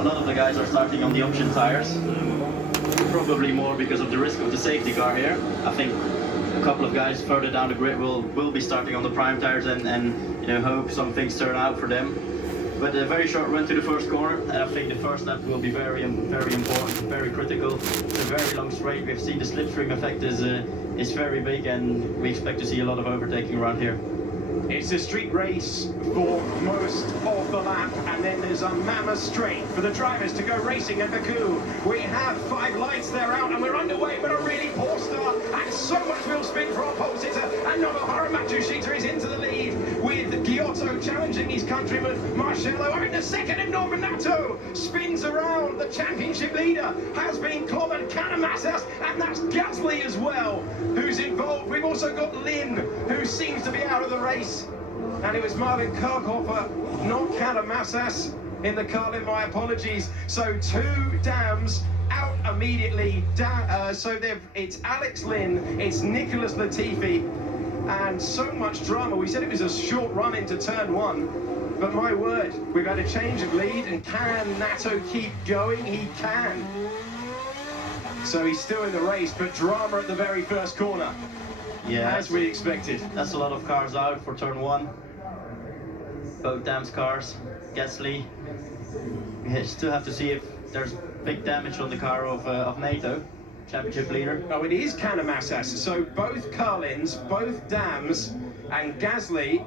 a lot of the guys are starting on the option tires, probably more because of the risk of the safety car here. I think a couple of guys further down the grid will be starting on the prime tires and you know, hope some things turn out for them. But a very short run to the first corner, and I think the first lap will be very important, very critical. It's a very long straight. We've seen the slipstream effect is very big, and we expect to see a lot of overtaking around here. It's a street race for most of the lap, and then there's a mammoth straight for the drivers to go racing at Baku. We have 5 lights there out, and we're underway, but a really poor start, and so much wheel spin for our pole sitter, and Nobuharu Matsushita is into the lead, with Giotto challenging his countryman Marcello. I mean, the second of Norman Nato spins around. The championship leader has been clobbered, Kanemassas, and that's Gasly as well, who's involved. We've also got Lin, who seems to be out of the race. And it was Marvin Kirchhofer, not Kanemassas, in the Carlin. My apologies. So 2 dams out immediately. So it's Alex Lin, it's Nicholas Latifi, and so much drama. We said it was a short run into turn 1, but my word, we've had a change of lead, and can Nato keep going? He can. So he's still in the race, but drama at the very first corner. Yeah, as we expected. That's a lot of cars out for turn 1. Both dams cars. Gasly. We still have to see if there's big damage on the car of NATO, championship leader. Oh, it is Kanemassas. So both Carlins, both dams, and Gasly,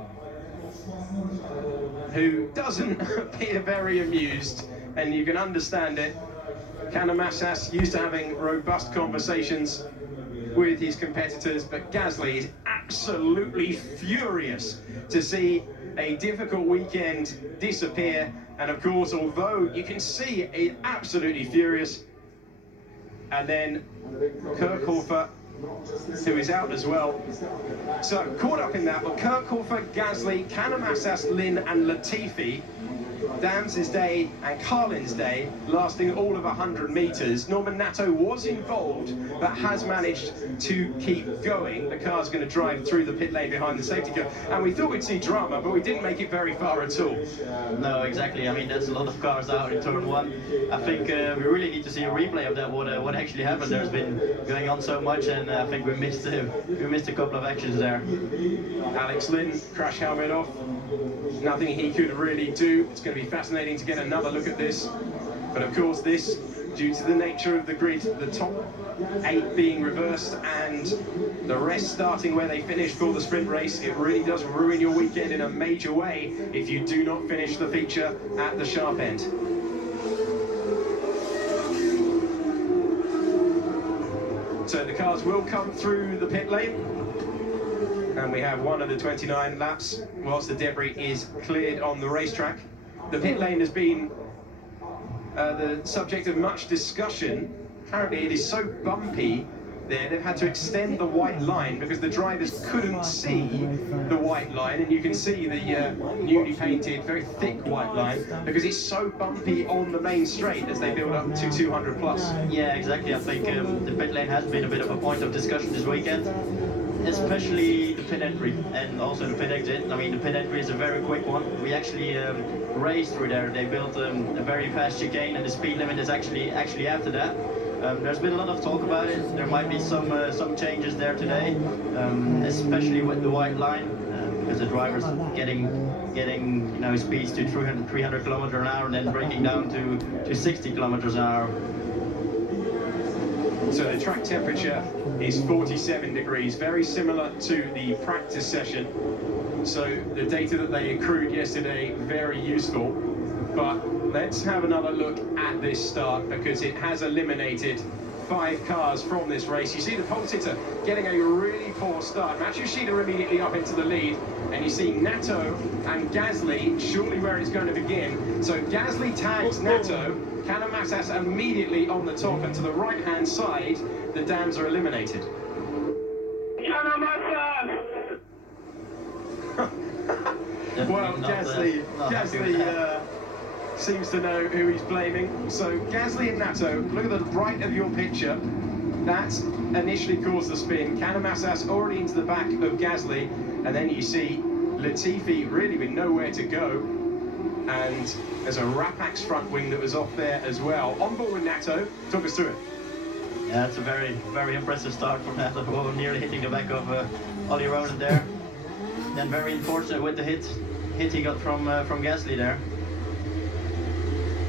who doesn't appear very amused, and you can understand it. Kanemassas used to having robust conversations with his competitors, but Gasly is absolutely furious to see a difficult weekend disappear. And of course, although you can see he's absolutely furious, and then Kirchhofer, who is out as well. So caught up in that, but Kirchhofer, Gasly, Kanemassas, Lin and Latifi, Dams' day and Carlin's day, lasting all of 100 meters. Norman Nato was involved, but has managed to keep going. The car's going to drive through the pit lane behind the safety car, and we thought we'd see drama, but we didn't make it very far at all. No, exactly. I mean, there's a lot of cars out in turn 1. I think we really need to see a replay of that. What actually happened? There's been going on so much, and I think we missed a couple of actions there. Alex Lin, crash helmet off. Nothing he could really do. It's going to be fascinating to get another look at this. But of course this, due to the nature of the grid, the top 8 being reversed and the rest starting where they finished for the sprint race, it really does ruin your weekend in a major way if you do not finish the feature at the sharp end. So the cars will come through the pit lane. And we have one of the 29 laps whilst the debris is cleared on the racetrack. The pit lane has been the subject of much discussion. Apparently it is so bumpy there, they've had to extend the white line because the drivers couldn't see the white line, and you can see the newly painted, very thick white line because it's so bumpy on the main straight as they build up to 200 plus. Yeah, exactly. I think the pit lane has been a bit of a point of discussion this weekend. Especially the pit entry and also the pit exit. I mean, the pit entry is a very quick one. We actually raced through there. They built a very fast chicane, and the speed limit is actually after that. There's been a lot of talk about it. There might be some changes there today, especially with the white line, because the drivers getting speeds to 300 kilometers an hour and then breaking down to 60 kilometers an hour. So the track temperature is 47 degrees, very similar to the practice session. So the data that they accrued yesterday, very useful. But let's have another look at this start, because it has eliminated 5 cars from this race. You see the pole sitter getting a really poor start. Matsushita immediately up into the lead, and you see Nato and Gasly surely where it's going to begin. So Gasly tags Nato, Kanemassas immediately on the top, and to the right-hand side, the dams are eliminated. Well, Gasly seems to know who he's blaming. So Gasly and Nato, look at the right of your picture. That initially caused the spin. Kanemassas already into the back of Gasly, and then you see Latifi really with nowhere to go. and there's a Rapax front wing that was off there as well. On board with Nato, talk us through it. Yeah, it's a very, very impressive start from Nato, nearly hitting the back of Ollie Ronan there. Then very unfortunate with the hit he got from Gasly there.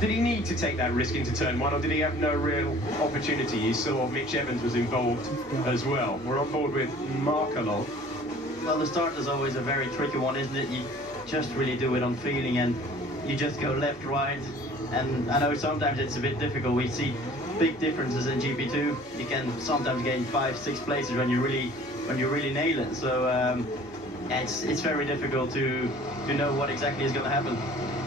Did he need to take that risk into turn one, or did he have no real opportunity? You saw Mitch Evans was involved as well. We're on board with Markelov. Well, the start is always a very tricky one, isn't it? You just really do it on feeling, and you just go left, right. And I know sometimes it's a bit difficult. We see big differences in GP2. You can sometimes gain 5-6 places when you really nail it. So yeah, it's very difficult to know what exactly is going to happen.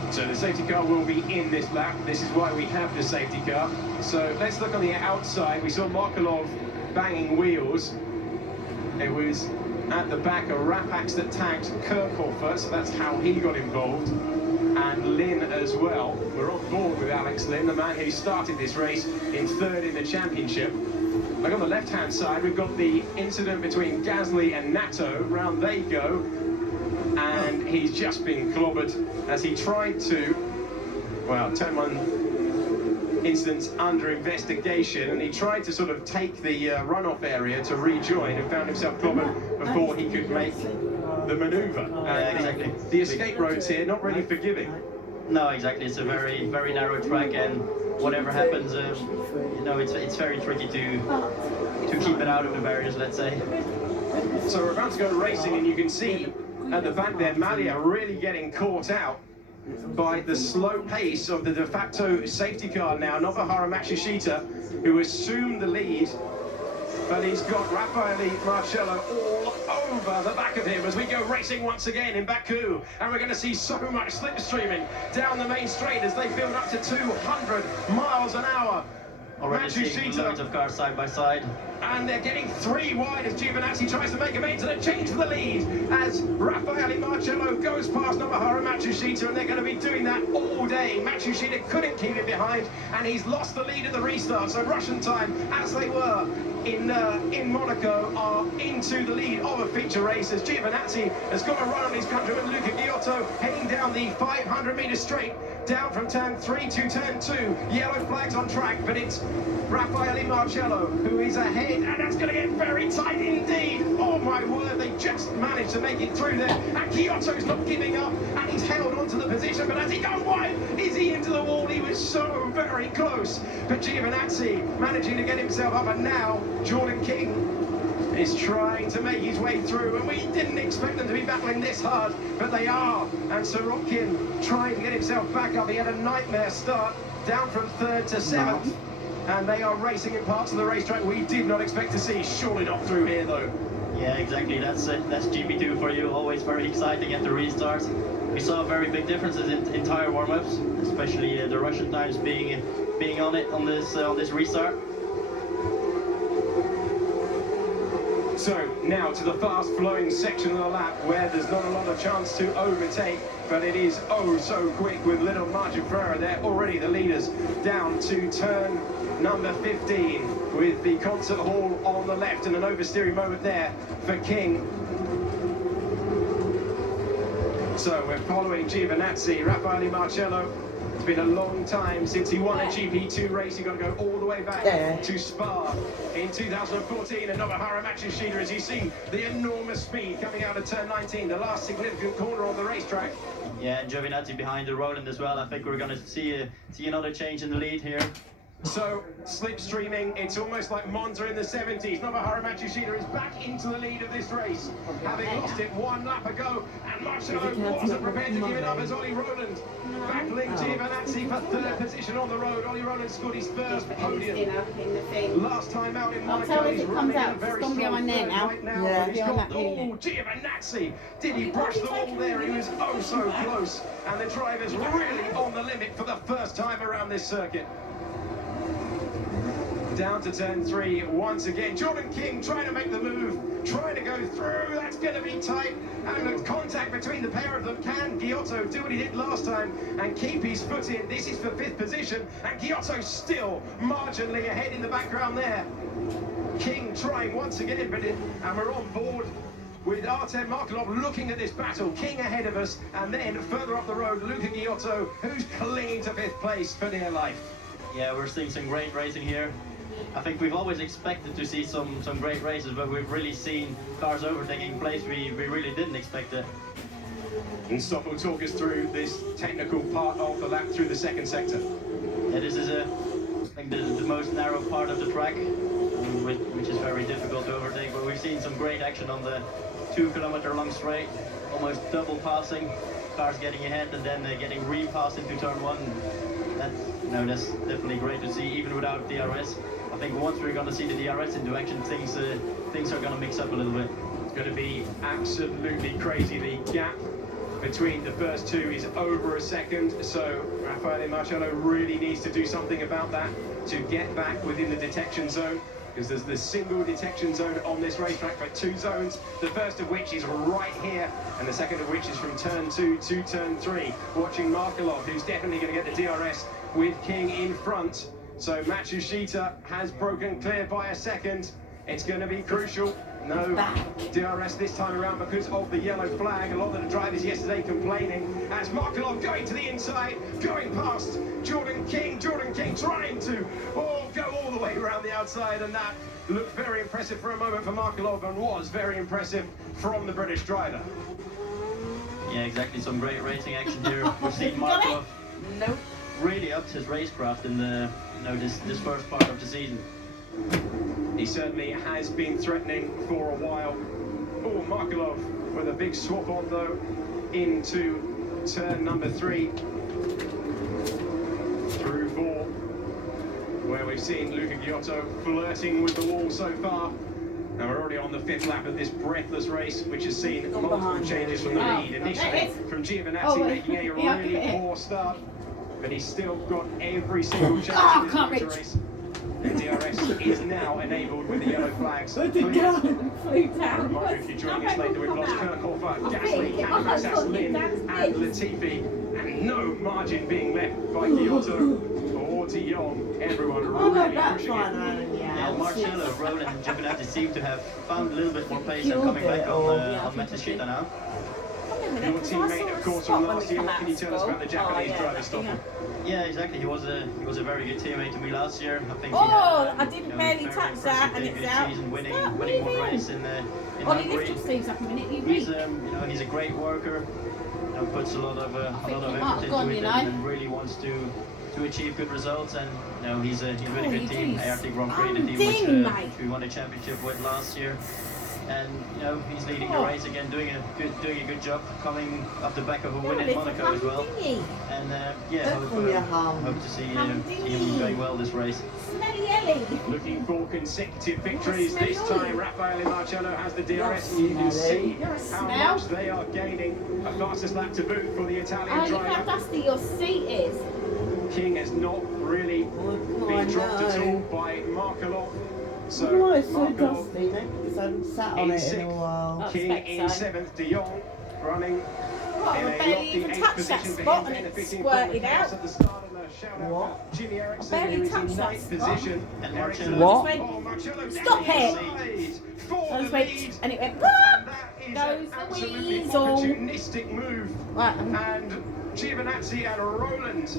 So the safety car will be in this lap. This is why we have the safety car. So let's look on the outside. We saw Markelov banging wheels. It was at the back of Rapax that tagged Kirchhofer, so that's how he got involved. And Lynn as well. We're on board with Alex Lynn, the man who started this race in third in the championship. Like on the left-hand side, we've got the incident between Gasly and Nato. Round they go. And he's just been clobbered as he tried to, well, turn one incident's under investigation, and he tried to sort of take the runoff area to rejoin and found himself clobbered before he could make the manoeuvre. Yeah, exactly. The escape roads here, not really forgiving. No, exactly. It's a very, very narrow track, and whatever happens, you know, it's very tricky to keep it out of the barriers, let's say. So we're about to go racing, and you can see at the back there, Malia really getting caught out by the slow pace of the de facto safety car now. Nobuharu Matsushita, who assumed the lead, but he's got Raffaele Marcello all over the back of him as we go racing once again in Baku. And we're going to see so much slipstreaming down the main straight as they build up to 200 miles an hour. Already seeing loads of cars side by side. And they're getting 3 wide as Giovinazzi tries to make amends, and a change for the lead as Raffaele Marcello goes past Nobuharu Matsushita, and they're going to be doing that all day. Matsushita couldn't keep it behind, and he's lost the lead at the restart. So Russian time, as they were in Monaco, are into the lead of a feature race as Giovinazzi has got a run on his countryman Luca Giotto heading down the 500-metre straight, down from turn 3 to turn 2. Yellow flags on track, but it's Raffaele Marcello who is ahead, and that's going to get very tight indeed. Oh my word, they just managed to make it through there, and Giotto's not giving up, and he's held onto the position, but has he gone wide? Is he into the wall? He was so very close, but Giovinazzi managing to get himself up, and now Jordan King is trying to make his way through, and we didn't expect them to be battling this hard, but they are. And Sorokin trying to get himself back up. He had a nightmare start, down from 3rd to 7th, and they are racing in parts of the racetrack we did not expect to see. Surely not through here though. Yeah, exactly. That's GP2 for you. Always very exciting at the restarts. We saw very big differences in tire warm-ups, especially the Russian times being on it on this restart. So now to the fast-flowing section of the lap where there's not a lot of chance to overtake, but it is oh so quick with little margin for error. They're already the leaders down to turn number 15 with the concert hall on the left, and an oversteering moment there for King. So we're following Giovinazzi, Raffaele Marcello. It's been a long time since he won a GP2 race. You've got to go all the way back to Spa in 2014. And Nobuharu Matsushita, as you see the enormous speed coming out of turn 19, the last significant corner on the racetrack. Yeah, and Giovinazzi behind the Roland as well. I think we're going to see another change in the lead here. So, slipstreaming, it's almost like Monza in the 70s. Nobuharu Matsushita is back into the lead of this race, having lost it 1 lap ago, and Marcello wasn't prepared to give it up as Ollie Roland battling Giovinazzi for 3rd position on the road. Ollie Roland scored his first podium last time out in Monaco. He's running in a very strong third right now. Yeah. He's got, Giovinazzi, did he brush the wall there? He was oh so close, and the driver's really on the limit for the first time around this circuit. Down to turn 3 once again. Jordan King trying to make the move, trying to go through. That's going to be tight. And the contact between the pair of them. Can Giotto do what he did last time and keep his foot in? This is for 5th position. And Giotto still marginally ahead in the background there. King trying once again, and we're on board with Artem Markelov looking at this battle, King ahead of us, and then further up the road, Luca Giotto, who's clinging to 5th place for dear life. Yeah, we're seeing some great racing here. I think we've always expected to see some great races, but we've really seen cars overtaking place we really didn't expect it. And Stoff will talk us through this technical part of the lap through the second sector. Yeah, this is I think the most narrow part of the track, which is very difficult to overtake, but we've seen some great action on the 2-kilometer long straight, almost double passing, cars getting ahead and then getting re-passed into turn 1. That's definitely great to see, even without DRS. I think once we're going to see the DRS into action, things are going to mix up a little bit. It's going to be absolutely crazy. The gap between the first two is over a second, so Raffaele Marcello really needs to do something about that to get back within the detection zone, because there's the single detection zone on this racetrack, but 2 zones, the first of which is right here, and the second of which is from turn 2 to turn 3. Watching Markelov, who's definitely going to get the DRS with King in front. So Matsushita has broken clear by a second. It's going to be crucial. No DRS this time around because of the yellow flag. A lot of the drivers yesterday complaining as Markelov going to the inside, going past Jordan King trying to go all the way around the outside, and that looked very impressive for a moment for Markelov and was very impressive from the British driver. Yeah, exactly, some great racing action here. We've seen Markelov really upped his racecraft in the this first part of the season. He certainly has been threatening for a while. Oh, Markelov with a big swap on though into turn number 3 through 4, where we've seen Luca Giotto flirting with the wall so far. And we're already on the 5th lap of this breathless race, which has seen multiple changes from the lead. Initially from Giovinazzi making a really poor start, but he's still got every single chance in this race. The DRS is now enabled with the yellow flags. A reminder, if you're joining us later, we've lost Kirchhofer, Gasly, Canamassas, Lynn and Latifi, and no margin being left by Giotto or De Jong. Everyone really pushing it. Yeah, Marcello, Roland and Giovinazzi seem to have found a little bit more pace and coming back on Matsushita now. Your teammate, of course, from last year. What can you tell us about the Japanese driver, Stoffel? Yeah, exactly. He was a very good teammate to me last year. I think I didn't barely touch that, and it's out. Season, winning one race in Ollie, lift your sleeves up a minute. He's a great worker. Puts a lot of effort into it and really wants to achieve good results. And he's with a good team. ART Grand Prix, the team which we won a championship with last year. And he's leading the race again, doing a good job, coming up the back of a win in Monaco as well. And hope to see him doing well this race. Looking for consecutive victories. This time Raffaele Marcello has the DRS, and you can see how much they are gaining. A fastest lap to boot for the Italian driver. Look how dusty your seat is. King has not really been dropped at all by Markelov. So it's so dusty, because I haven't sat on it in a while. King in 7th, De Jong running in a barely even lofty 8th touched that position, spot and it squirted out. At the start, and a shout out to Jimmy Eriksson, who is in 9th position. And Marcello. What? Oh, Marcello Stop it! I was wait, and it went goes the absolutely weasel. opportunistic move. Right. And Giovinazzi and Roland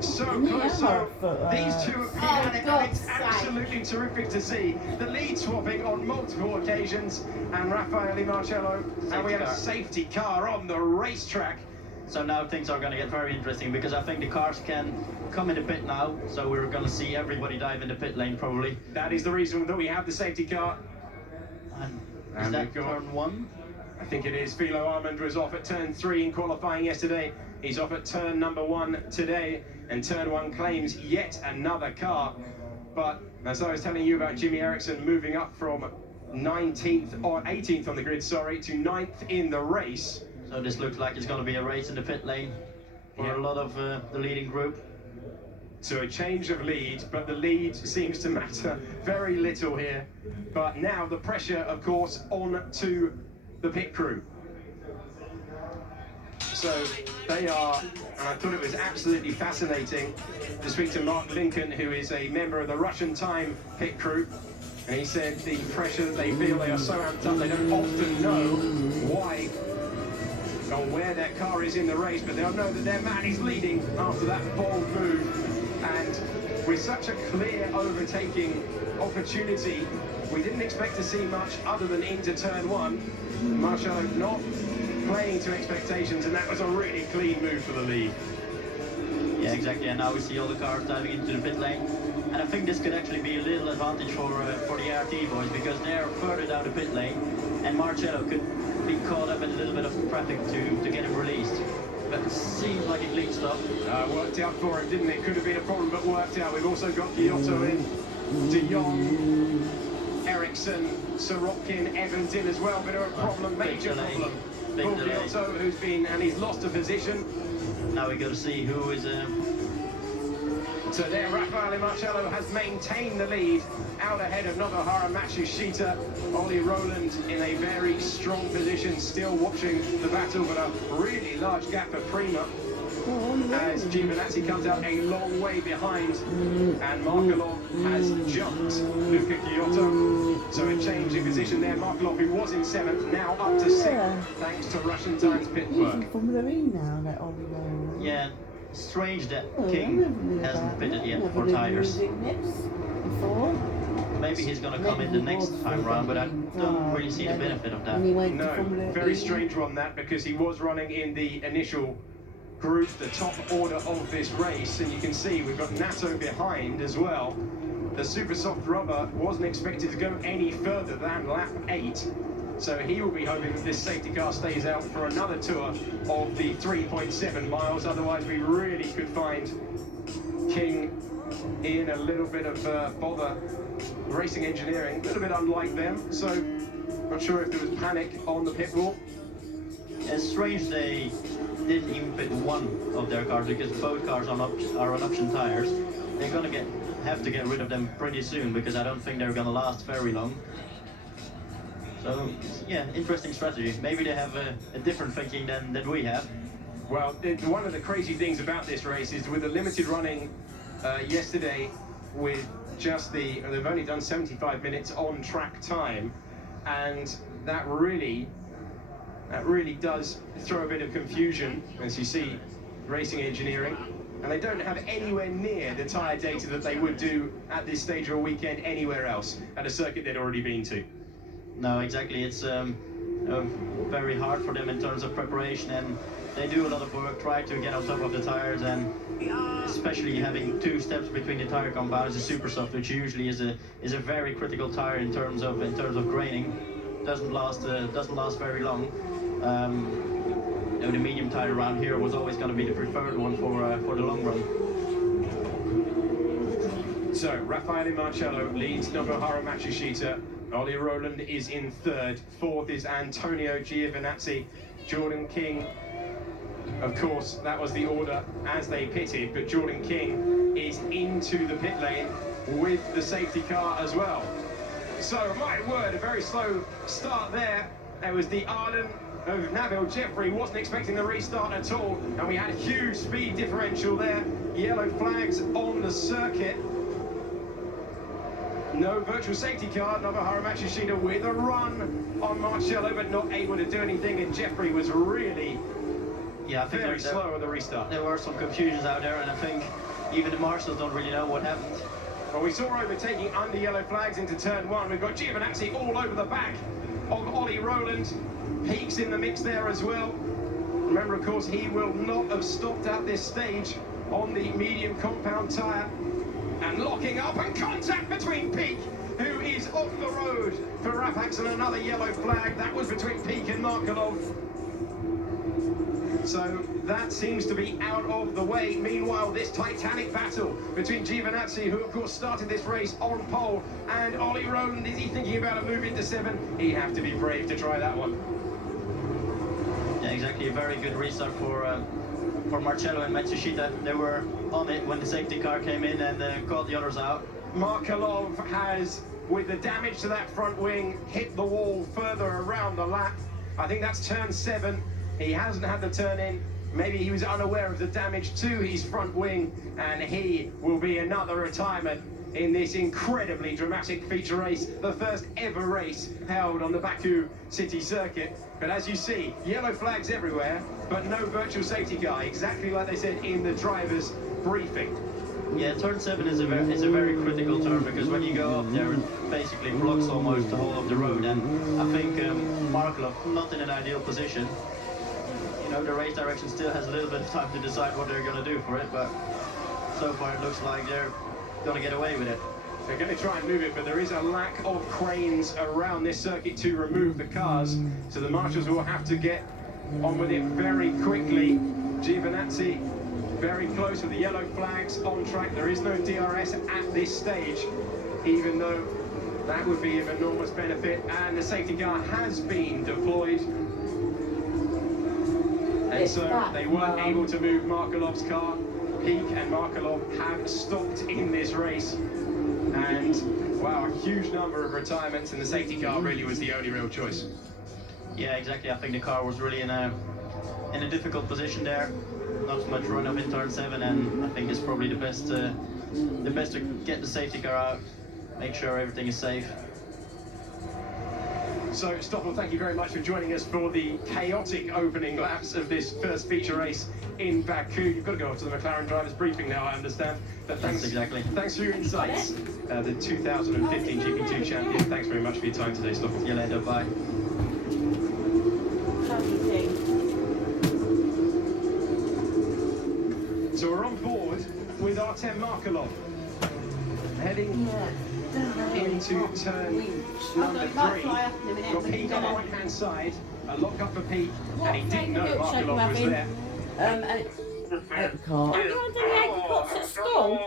so close. So these two have been and it's absolutely terrific to see the lead swapping on multiple occasions. And Raffaele Marcello, and we have a safety car on the racetrack. So now things are going to get very interesting, because I think the cars can come in the pit now. So we're going to see everybody dive in the pit lane probably. That is the reason that we have the safety car. And is that turn 1? I think it is. Philo Armand was off at turn 3 in qualifying yesterday. He's off at turn number 1 today, and turn 1 claims yet another car. But as I was telling you about Jimmy Eriksson moving up from 19th or 18th on the grid, sorry, to 9th in the race. So this looks like it's going to be a race in the pit lane for a lot of the leading group. So a change of lead, but the lead seems to matter very little here. But now the pressure, of course, on to the pit crew. So they are, and I thought it was absolutely fascinating to speak to Mark Lincoln, who is a member of the Russian Time pit crew. And he said the pressure that they feel, they are so amped up, they don't often know why or where their car is in the race, but they'll know that their man is leading after that bold move. And with such a clear overtaking opportunity, we didn't expect to see much other than into turn one. Marcello not playing to expectations, and that was a really clean move for the lead. Yeah, exactly. And now we see all the cars diving into the pit lane. And I think this could actually be a little advantage for the ART boys, because they're further down the pit lane, and Marcello could be caught up in a little bit of traffic to get him released. But it seems like a clean stop. Worked out for him, didn't it? Could have been a problem, but worked out. We've also got Giotto in, De Jong, Ericsson, Sorokin, Evans in as well. Bit of a problem, major problem. Paul Giotto, who's been, and he's lost a position. Now we got to see who is... So there, Raffaele Marcello has maintained the lead, out ahead of Nobuharu Matsushita. Ollie Rowland in a very strong position, still watching the battle, but a really large gap for Prima. As Giovinazzi comes out a long way behind, and Markelov has jumped Luca Giotto. So a change in position there. Markelov, who was in 7th, now up to 6th, thanks to Russian Times pit work. Yeah, strange that King hasn't pitted yet for tires. Maybe he's going to come in the next time round, but I don't really see the benefit of that. No, very strange one that, because he was running in the initial group, the top order of this race, and you can see we've got Nato behind as well. The super soft rubber wasn't expected to go any further than lap 8, so he will be hoping that this safety car stays out for another tour of the 3.7 miles. Otherwise we really could find King in a little bit of bother. Racing Engineering, a little bit unlike them, so not sure if there was panic on the pit wall. It's strange they didn't even pit one of their cars, because both cars are on option tires. They're going to have to get rid of them pretty soon, because I don't think they're going to last very long. So yeah, interesting strategy. Maybe they have a different thinking than we have. Well, one of the crazy things about this race is with the limited running yesterday, with just they've only done 75 minutes on track time, and that really does throw a bit of confusion, as you see Racing Engineering, and they don't have anywhere near the tyre data that they would do at this stage of a weekend anywhere else at a circuit they'd already been to. No, exactly. It's very hard for them in terms of preparation, and they do a lot of work, try to get on top of the tires, and especially having 2 steps between the tire compounds, the super soft, which usually is a very critical tire in terms of graining, doesn't last very long. The medium tire around here was always going to be the preferred one for the long run. So Raffaele Marcello leads Nobuharu Matsushita. Ollie Rowland is in 3rd. 4th is Antonio Giovinazzi. Jordan King, of course, that was the order as they pitted, but Jordan King is into the pit lane with the safety car as well. So, my word, a very slow start there. There was the Arden of Nabil Jeffrey, wasn't expecting the restart at all, and we had a huge speed differential there. Yellow flags on the circuit. No virtual safety car. Nobuharu Matsushita with a run on Marcello, but not able to do anything, and Jeffrey was really very slow on the restart. There were some confusions out there, and I think even the marshals don't really know what happened. Well, we saw overtaking under yellow flags into turn 1. We've got Giovinazzi all over the back of Ollie Rowland. Peaks in the mix there as well. Remember, of course, he will not have stopped at this stage on the medium compound tyre. And locking up, and contact between Peak, who is off the road for Rapax, and another yellow flag. That was between Peak and Markelov. So that seems to be out of the way. Meanwhile, this titanic battle between Giovinazzi, who of course started this race on pole, and Ollie Rowland. Is he thinking about a move into 7? He'd have to be brave to try that one. Yeah, exactly. A very good restart for Marcello and Matsushita. They were on it when the safety car came in and caught the others out. Markelov has, with the damage to that front wing, hit the wall further around the lap. I think that's turn 7. He hasn't had the turn in. Maybe he was unaware of the damage to his front wing, and he will be another retirement in this incredibly dramatic feature race, the first ever race held on the Baku city circuit. But as you see, yellow flags everywhere, but no virtual safety car, exactly like they said in the driver's briefing. Yeah, turn 7 is a very critical turn, because when you go up there, it basically blocks almost the whole of the road. And I think Markelov not in an ideal position. You know, the race direction still has a little bit of time to decide what they're going to do for it, but so far it looks like they're going to get away with it. They're going to try and move it, but there is a lack of cranes around this circuit to remove the cars, so the marshals will have to get on with it very quickly. Giovinazzi very close with the yellow flags on track. There is no DRS at this stage, even though that would be of enormous benefit, and the safety car has been deployed. And so they weren't able to move Markelov's car. Peak and Markelov have stopped in this race. And wow, a huge number of retirements, and the safety car really was the only real choice. Yeah, exactly. I think the car was really in a difficult position there. Not so much run up in turn 7, and I think it's probably the best to get the safety car out, make sure everything is safe. So, Stoffel, thank you very much for joining us for the chaotic opening laps of this first feature race in Baku. You've got to go off to the McLaren drivers briefing now, I understand. But thanks, exactly. Thanks for your insights. The 2015 GP2 champion. Thanks very much for your time today, Stoffel. See you later. Bye. So we're on board with Artem Markelov, heading into turn number 3. Got Peak on the right-hand side, a lock-up for Peak, and he didn't know Markelov was there. Apricot. Have you had any apricots at school?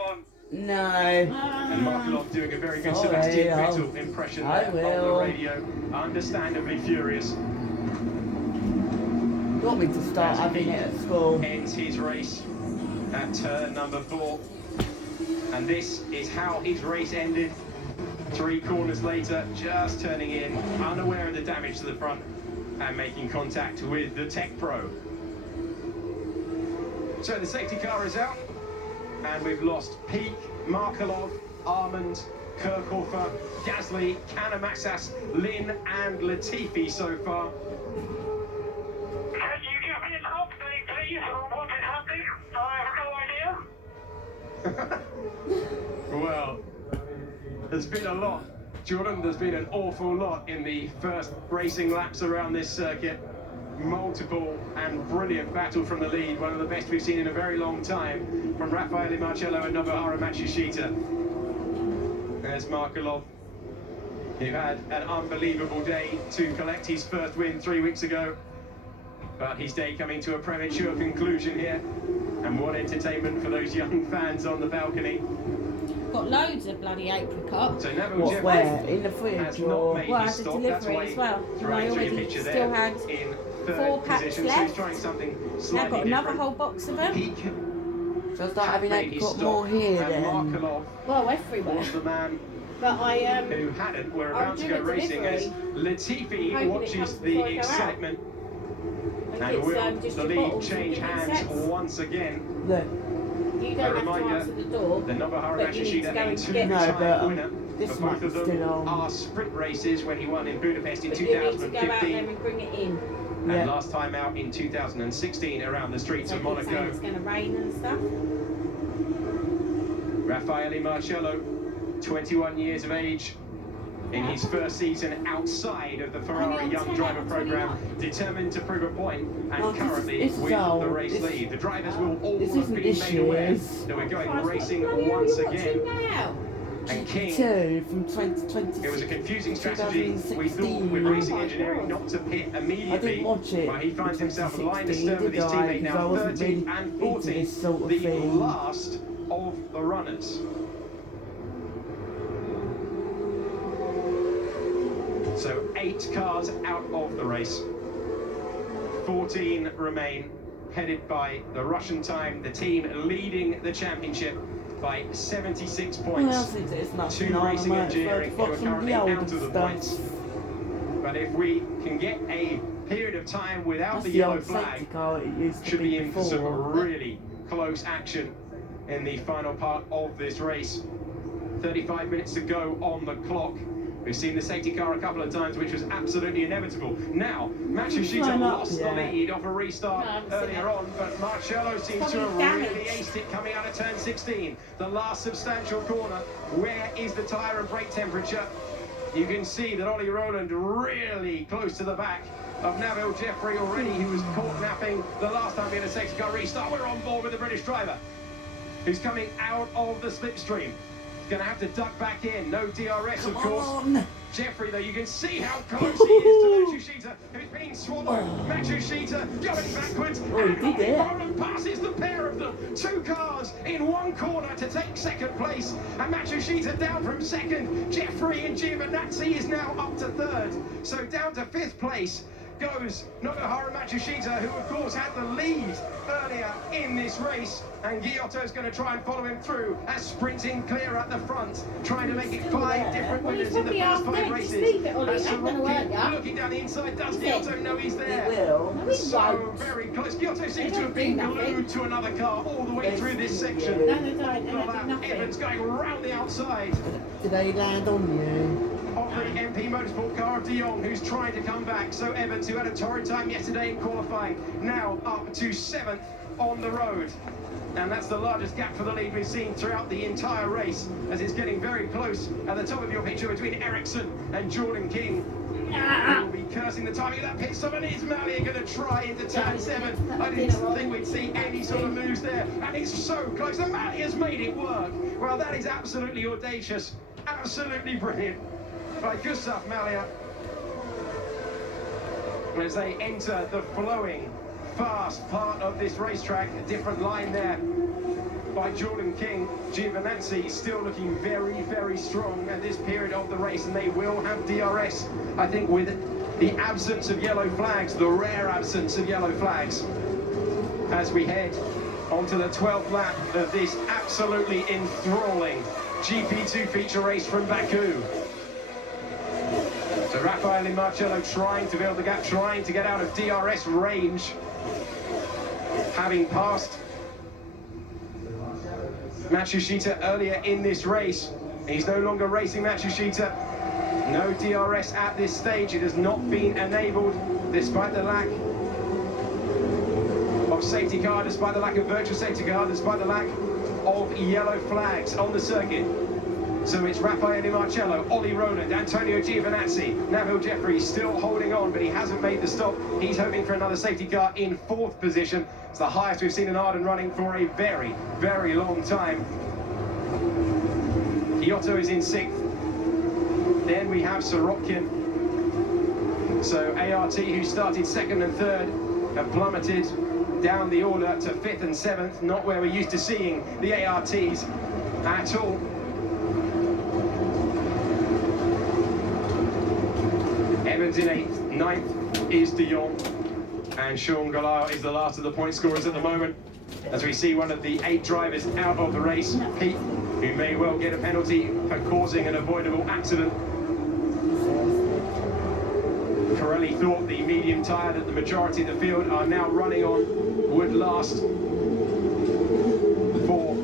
No. And Markelov doing a very good Sebastian Vettel impression there on the radio, understandably furious. You want me to start having it at school? Ends his race at turn number 4. And this is how his race ended. 3 corners later, just turning in, unaware of the damage to the front, and making contact with the Tech Pro. So the safety car is out, and we've lost Peak, Markelov, Armand, Kirchhofer, Gasly, Kanamaxas, Lin, and Latifi so far. Can you give me an update, please, on what is happening? I have no idea. Well, there's been a lot, Jordan. There's been an awful lot in the first racing laps around this circuit. Multiple and brilliant battle from the lead, one of the best we've seen in a very long time, from Raffaele Marcello and Nobuharu Matsushita. There's Markelov, who had an unbelievable day to collect his first win 3 weeks ago, but his day coming to a premature conclusion here. And what entertainment for those young fans on the balcony. Got loads of bloody apricots. So Neville What, Jeffrey where? In the has fridge not or? made Well, I his had a stop. That's delivery why as well. throwing And I to your already picture still there had in 4 third packs position. So he's left. trying something Now I've slightly got another different. whole box of them. Peak So I start having made his apricot stop, more here and then. Markelov Well, everywhere. was the man But I who hadn't. We're I'll about to do go a racing as delivery. Latifi Hoping it watches comes the before I go out. excitement. think And it's will just the your lead bottles change and hands sets. once again? Look, You A don't have to reminder, answer the door. The Nobuharu But you need to Matsushita, go a and get- two-time No, but, winner. this For both one's of them still on. are sprint races when he won in Budapest in But you need to go out there 2015. and bring it in. And Yeah. last time out in 2016 around the streets They of keep saying Monaco. it's going to rain and stuff. Raffaele Marcello, 21 years of age, in his first season outside of the Ferrari Only on Young 10 Driver out of program, 21. determined to prove a point, and Oh, this currently is with all- the race this- lead. The drivers will all this have isn't been this made aware year's. that we're going Christ, racing what the bloody once are you again. watching now? And King, 2 from 2020. it was a confusing strategy. We thought with 2016. racing Oh my engineering God. not to pit I immediately, didn't watch it. but he finds in himself line 2016, astern with his did I? teammate Because I now wasn't 13th really and into 14th, this sort of the thing. last of the runners. So 8 cars out of the race. 14 remain, headed by the Russian time, the team leading the championship by 76 Well, points. since it's not Two racing engineering who are currently out of the points. But if we can get a period of time without That's the the yellow old flag, safety car it used to should be be in for some before. really close action in the final part of this race. 35 minutes to go on the clock. We've seen the safety car a couple of times, which was absolutely inevitable. Now, Matsushita lost the lead off a restart earlier on, but Marcello seems to have really aced it coming out of turn 16. The last substantial corner. Where is the tyre and brake temperature? You can see that Ollie Rowland really close to the back of Neville Jeffrey already. He was caught napping the last time we had a safety car restart. We're on board with the British driver, who's coming out of the slipstream. Going to have to duck back in. No DRS, of course. Jeffrey, though, you can see how close he is to Matsushita, who's being swallowed. Matsushita going backwards. And Roland passes the pair of them. Two cars in one corner to take second place. And Matsushita down from second. Jeffrey and Giovinazzi is now up to third. So down to fifth place goes Nobuharu Matsushita, who of course had the lead earlier in this race, and Giotto's going to try and follow him through as sprinting clear at the front, trying to make it 5 different winners in the first 5 races. As Sorokin looking down the inside, does Giotto know he's there? He will. So very close. Giotto seems to have been glued to another car all the way through this section. Evans going round the outside. Did they land on you? Of the MP Motorsport car of De Jong, who's trying to come back. So Evans, who had a torrid time yesterday in qualifying, now up to 7th on the road. And that's the largest gap for the lead we've seen throughout the entire race, as it's getting very close at the top of your picture between Ericsson and Jordan King. We'll be cursing the timing of that pit stop, and is Malia going to try into turn 7? I didn't think we'd see any sort of moves there, and it's so close, and Malia's made it work. Well, that is absolutely audacious, absolutely brilliant by Gustav Malia as they enter the flowing, fast part of this racetrack. A different line there by Jordan King. Giovinazzi still looking very, very strong at this period of the race, and they will have DRS, I think, with the absence of yellow flags, the rare absence of yellow flags, as we head onto the 12th lap of this absolutely enthralling GP2 feature race from Baku. So Raffaele Marcello trying to build the gap, trying to get out of DRS range, having passed Matsushita earlier in this race. He's no longer racing Matsushita. No DRS at this stage. It has not been enabled, despite the lack of safety car, despite the lack of virtual safety car, despite the lack of yellow flags on the circuit. So it's Raffaele Marcello, Ollie Rowland, Antonio Giovinazzi, Neville Jeffrey still holding on, but he hasn't made the stop. He's hoping for another safety car in 4th position. It's the highest we've seen an Arden running for a very, very long time. Giotto is in 6th. Then we have Sorokin. So ART, who started 2nd and 3rd, have plummeted down the order to 5th and 7th, not where we're used to seeing the ARTs at all. Evans in 8th, 9th is De Jong, and Sean Galal is the last of the point scorers at the moment, as we see one of the 8 drivers out of the race, Pete, who may well get a penalty for causing an avoidable accident. Pirelli thought the medium tyre that the majority of the field are now running on would last for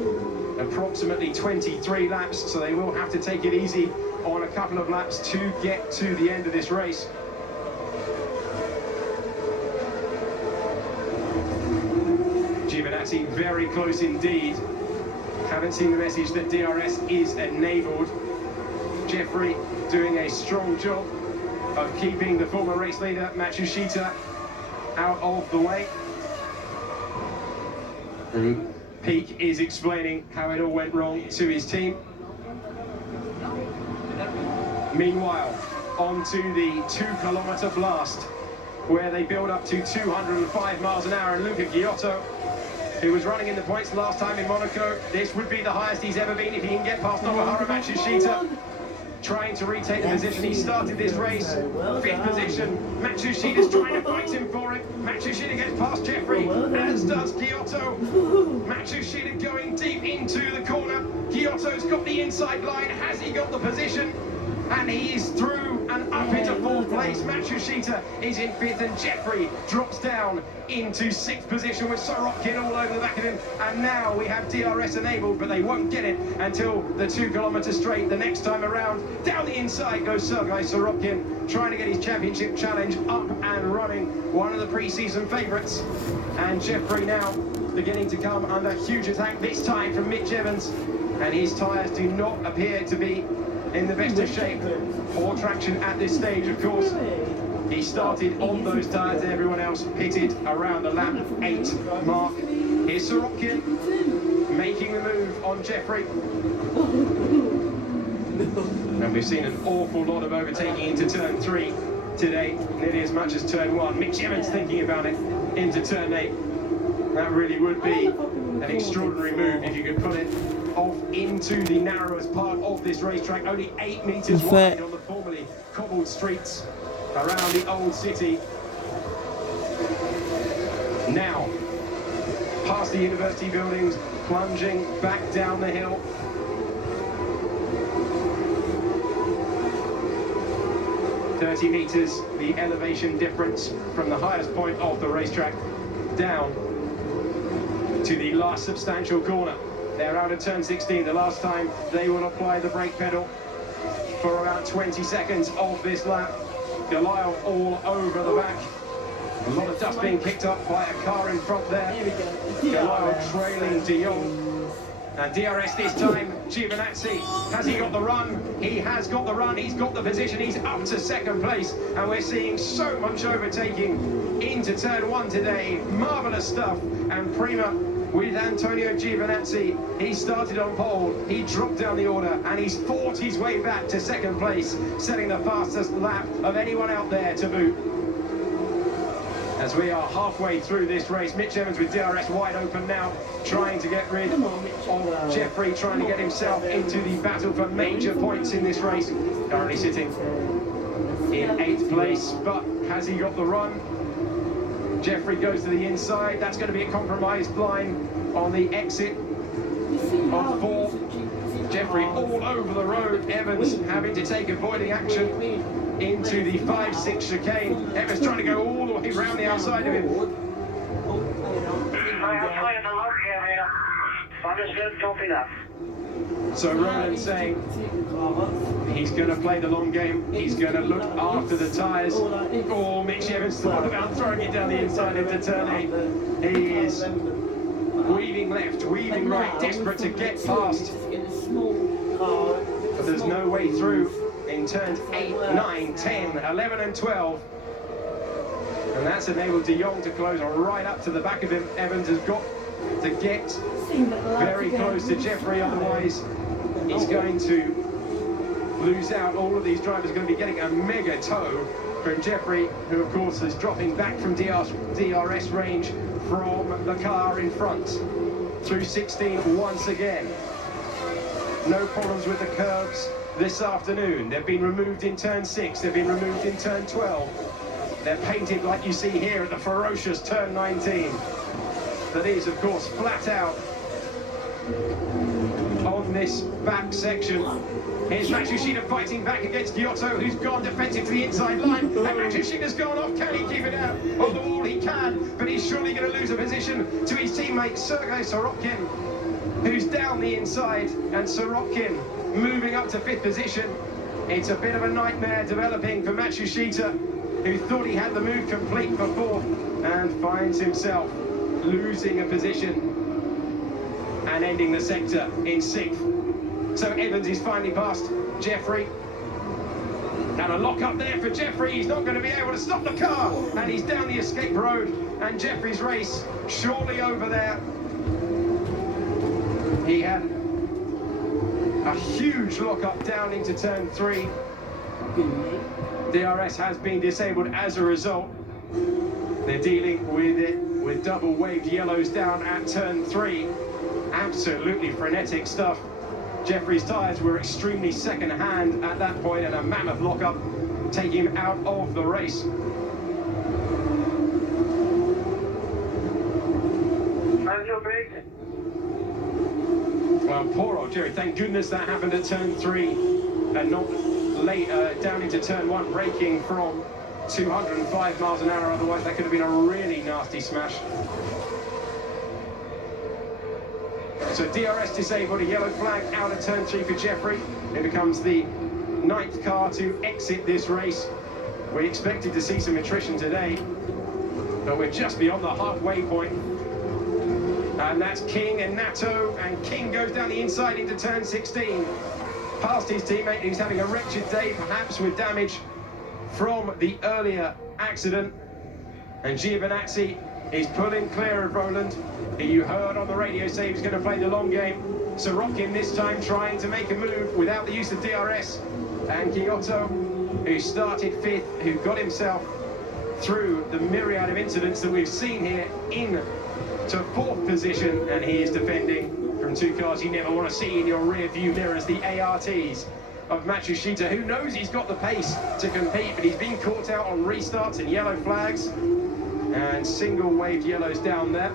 approximately 23 laps, so they will have to take it easy on a couple of laps to get to the end of this race. Giovinazzi very close indeed. Haven't seen the message that DRS is enabled. Jeffrey doing a strong job of keeping the former race leader Matsushita out of the way. Peak is explaining how it all went wrong to his team. Meanwhile, onto the 2-kilometer blast, where they build up to 205 miles an hour, and Luca Giotto, who was running in the points last time in Monaco, this would be the highest he's ever been if he can get past Nobuharu Matsushita, trying to retake the position. He started this race 5th position. Matsushita's trying to fight him for it. Matsushita gets past Jeffrey, as does Giotto. Matsushita going deep into the corner. Giotto's got the inside line. Has he got the position? and he is through and up into fourth place. Matsushita is in fifth, and Jeffrey drops down into sixth position with Sorokin all over the back of him. And now we have DRS enabled, but they won't get it until the 2 kilometre straight the next time around. Down the inside goes Sergei Sorokin, trying to get his championship challenge up and running, one of the pre-season favourites. And Jeffrey now beginning to come under huge attack, this time from Mitch Evans, and his tyres do not appear to be in the best of shape or traction at this stage. Of course, he started on those tyres, everyone else pitted around the lap 8 mark. Here's Sorokin making the move on Jeffrey. And we've seen an awful lot of overtaking into turn 3 today, nearly as much as turn 1. Mitch Evans thinking about it into turn 8. That really would be an extraordinary move if you could put it off into the narrowest part of this racetrack, only 8 metres wide on the formerly cobbled streets around the old city. Now, past the university buildings, plunging back down the hill. "30 metres, the elevation difference from the highest point of the racetrack down to the last substantial corner. They're out of turn 16, the last time they will apply the brake pedal for about 20 seconds of this lap. Delisle all over the back. A lot of dust being kicked up by a car in front there. Delisle trailing De Jong. And DRS this time, Giovinazzi. Has he got the run? He has got the run, he's got the position, he's up to second place. And we're seeing so much overtaking into turn 1 today. Marvellous stuff. And Prima with Antonio Giovinazzi. He started on pole, he dropped down the order, and he's fought his way back to second place, setting the fastest lap of anyone out there to boot. As we are halfway through this race, Mitch Evans with DRS wide open now, trying to get rid of Jeffrey, trying to get himself into the battle for major points in this race. Currently sitting in 8th place, but has he got the run? Jeffrey goes to the inside. That's going to be a compromised line on the exit of 4. Jeffrey all over the road. Evans having to take avoiding action into the 5-6 chicane. Evans trying to go all the way around the outside of him. Understood, copy that. So Roland saying he's going to play the long game, he's going to look after the tyres. Oh, Mitch Evans thought about throwing it down the inside into turn 8. He is weaving left, weaving right, desperate to get past. But there's no way through in turns 8, 9, 10, 11 and 12. And that's enabled De Jong to close right up to the back of him. Evans has got to get very close to Jeffrey, otherwise he's going to lose out. All of these drivers are going to be getting a mega tow from Jeffrey, who of course is dropping back from DRS range from the car in front. Through 16 once again. No problems with the curves this afternoon. They've been removed in turn 6, they've been removed in turn 12. They're painted like you see here at the ferocious turn 19. That is, of course, flat out on this back section. Here's Matsushita fighting back against Giotto, who's gone defensive to the inside line. And Matsushita's gone off. Can he keep it out on the wall? He can, but he's surely going to lose a position to his teammate Sergei Sorokin, who's down the inside, and Sorokin moving up to 5th position. It's a bit of a nightmare developing for Matsushita, who thought he had the move complete for 4th and finds himself losing a position and ending the sector in 6th. So Evans is finally past Jeffrey. And a lock up there for Jeffrey. He's not going to be able to stop the car, and he's down the escape road, and Jeffrey's race surely over there. He had a huge lock up down into turn 3. DRS has been disabled as a result. They're dealing with it with double waved yellows down at turn 3. Absolutely frenetic stuff. Jeffrey's tyres were extremely second hand at that point, and a mammoth lockup taking him out of the race. Well, poor old Jerry. Thank goodness that happened at turn 3 and not late down into turn one, braking from 205 miles an hour, otherwise that could have been a really nasty smash. So DRS disabled, a yellow flag out of turn 3 for Jeffrey. It becomes the 9th car to exit this race. We expected to see some attrition today, but we're just beyond the halfway point. And that's King and Nato, and King goes down the inside into turn 16. Past his teammate who's having a wretched day, perhaps with damage from the earlier accident. And Giovinazzi is pulling clear of Roland, who you heard on the radio say he was going to play the long game. Sorokin this time trying to make a move without the use of DRS. And Giotto, who started 5th, who got himself through the myriad of incidents that we've seen here in to 4th position, and he is defending from 2 cars you never want to see in your rear view mirrors, the ARTs of Matsushita, who knows he's got the pace to compete, but he's been caught out on restarts and yellow flags and single waved yellows down there.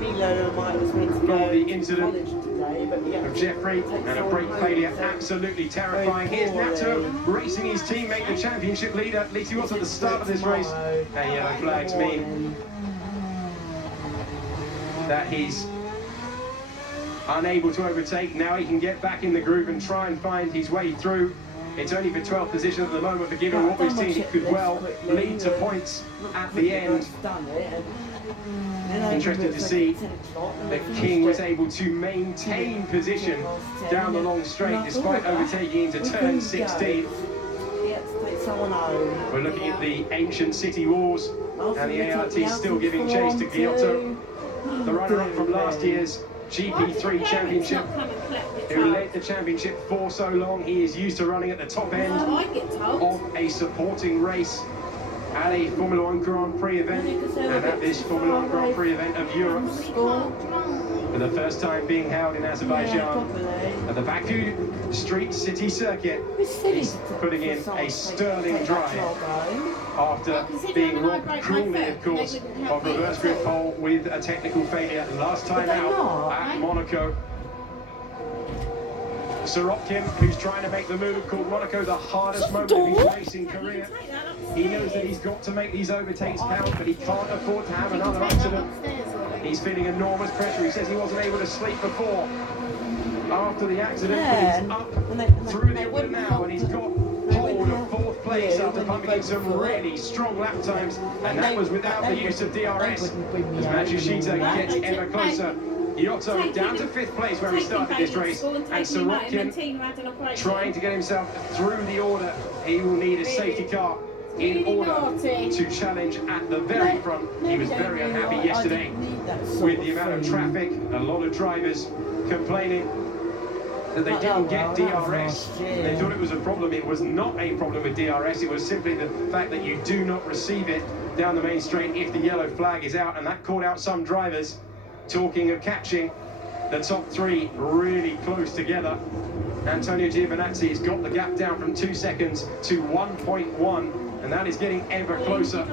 Milo might was meant to go The incident today, but of Jeffrey and a brake failure, absolutely terrifying. Here's Nato racing his teammate, the championship leader, at least he was at the start of this race, and yellow flags mean that he's unable to overtake. Now he can get back in the groove and try and find his way through. It's only for 12th position at the moment, but given what we've seen, it could well lead to points at the end. Interesting to see that King was able to maintain position down the long straight despite overtaking into turn 16. We're looking at the ancient city walls, and the ART still giving chase to Giotto, the runner-up from last year's GP3 championship, who led the championship for so long. He is used to running at the top end of a supporting race at a Formula 1 Grand Prix event, and at this Formula 1 Grand Prix event of Europe, for the first time being held in Azerbaijan at the Baku Street City Circuit. He's putting in a sterling drive after being robbed cruelly, of course, of reverse grip pole with a technical failure last time out at Monaco. Sorokin, who's trying to make the move, called Monaco the hardest moment of his racing career. He knows that he's got to make these overtakes count, but he can't afford to have another accident. He's feeling enormous pressure. He says he wasn't able to sleep before after the accident, but he's up through the order now, and he's got hold of 4th place after pumping in some really strong lap times, and that was without the use of DRS. As Matsushita gets ever closer. Giotto down to 5th place where he started this race, and Sorokin trying to get himself through the order. He will need a safety car in order to challenge at the very front. He was very unhappy yesterday with the amount of traffic, a lot of drivers complaining that they didn't get DRS. They thought it was a problem. It was not a problem with DRS. It was simply the fact that you do not receive it down the main straight if the yellow flag is out, and that caught out some drivers. Talking of catching the top 3 really close together, Antonio Giovinazzi has got the gap down from 2 seconds to 1.1, and that is getting ever closer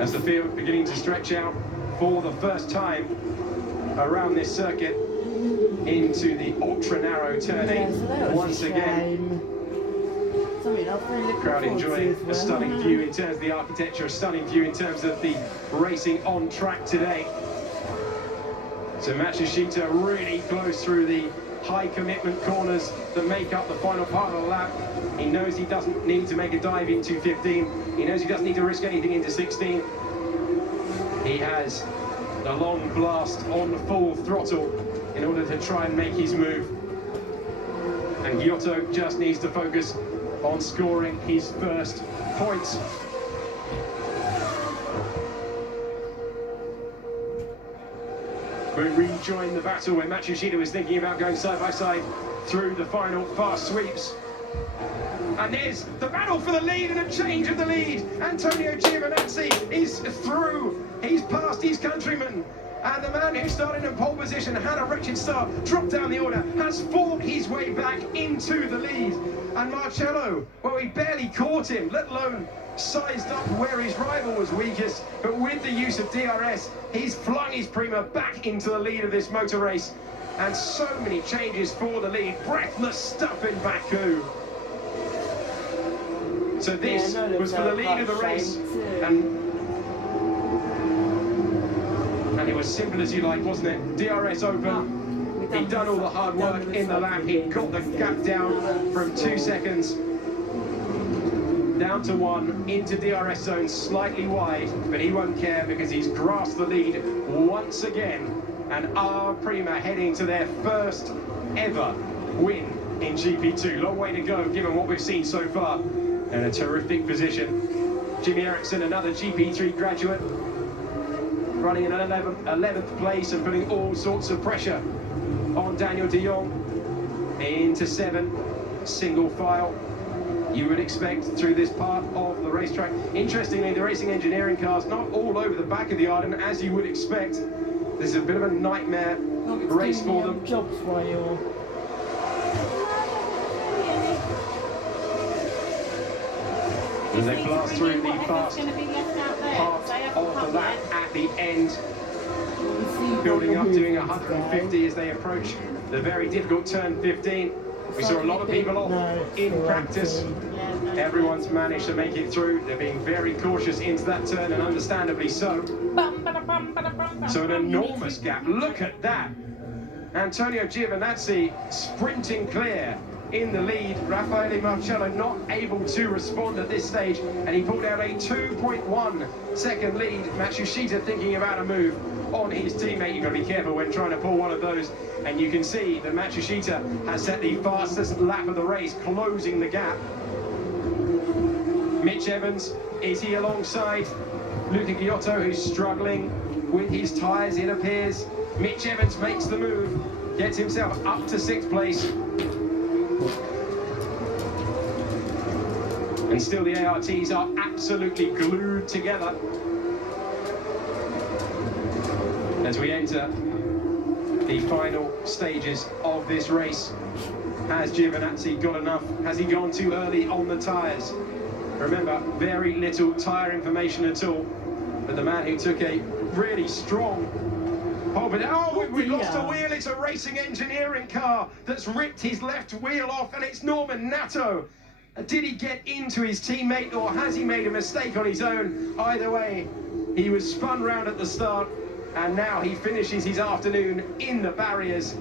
as the field beginning to stretch out for the first time around this circuit into the ultra narrow turning once again. Crowd enjoying a stunning view in terms of the architecture, a stunning view in terms of the racing on track today. So Matsushita really close through the high commitment corners that make up the final part of the lap. He knows he doesn't need to make a dive into 15. He knows he doesn't need to risk anything into 16. He has the long blast on full throttle in order to try and make his move. And Giotto just needs to focus on scoring his first points. We rejoin the battle where Matsushita was thinking about going side by side through the final fast sweeps. And there's the battle for the lead and a change of the lead. Antonio Giovinazzi is through. He's past his countryman. And the man who started in pole position, had a wretched start, dropped down the order, has fought his way back into the lead. And Marcello, well, he barely caught him, let alone sized up where his rival was weakest. But with the use of DRS, he's flung his Prima back into the lead of this motor race. And so many changes for the lead. Breathless stuff in Baku. So this was for the lead of the race. And it was simple as you like, wasn't it? DRS open. He'd done all the hard work in the lap. He'd got the gap down from 2 seconds down to 1, into DRS zone, slightly wide, but he won't care because he's grasped the lead once again. And our Prima heading to their first ever win in GP2. Long way to go, given what we've seen so far. And a terrific position. Jimmy Eriksson, another GP3 graduate, running in 11th place and putting all sorts of pressure on Daniel de Jong. Into 7, single file. You would expect through this part of the racetrack. Interestingly, the racing engineering cars not all over the back of the island, as you would expect. This is a bit of a nightmare race for them. Jobs while you're... As they blast through the fast part of the lap at the end, building up, doing 150 as they approach the very difficult turn 15. We saw a lot of people off in practice. Everyone's managed to make it through. They're being very cautious into that turn, and understandably so. So an enormous gap. Look at that. Antonio Giovinazzi sprinting clear in the lead. Raffaele Marcello not able to respond at this stage, and he pulled out a 2.1 second lead. Matsushita thinking about a move on his teammate. You've got to be careful when trying to pull one of those. And you can see that Matsushita has set the fastest lap of the race, closing the gap. Mitch Evans, is he alongside Luca Giotto, who's struggling with his tyres, it appears. Mitch Evans makes the move, gets himself up to 6th place. And still the ARTs are absolutely glued together as we enter the final stages of this race. Has Giovinazzi got enough? Has he gone too early on the tyres? Remember, very little tyre information at all. But the man who took a really strong... we lost a wheel. It's a racing engineering car that's ripped his left wheel off, and it's Norman Nato. Did he get into his teammate, or has he made a mistake on his own? Either way, he was spun round at the start, and now he finishes his afternoon in the barriers.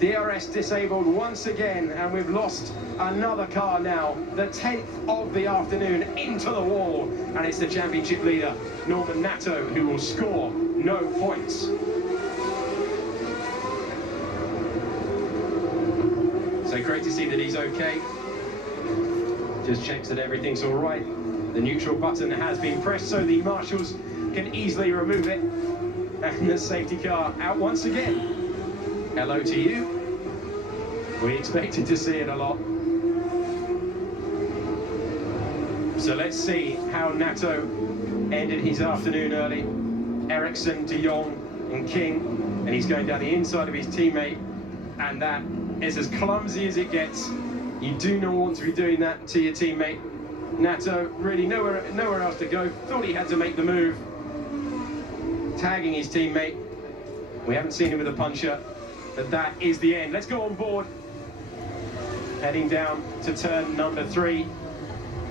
DRS disabled once again, and we've lost another car now, the 10th of the afternoon, into the wall, and it's the championship leader, Norman Nato, who will score no points. So great to see that he's okay. Just checks that everything's all right. The neutral button has been pressed, so the marshals can easily remove it. And the safety car out once again. Hello to you. We expected to see it a lot. So let's see how Nato ended his afternoon early. Eriksson, de Jong and King. And he's going down the inside of his teammate. And that is as clumsy as it gets. You do not want to be doing that to your teammate. Nato really nowhere else to go. Thought he had to make the move. Tagging his teammate. We haven't seen him with a puncher, but that is the end. Let's go on board. Heading down to turn number 3.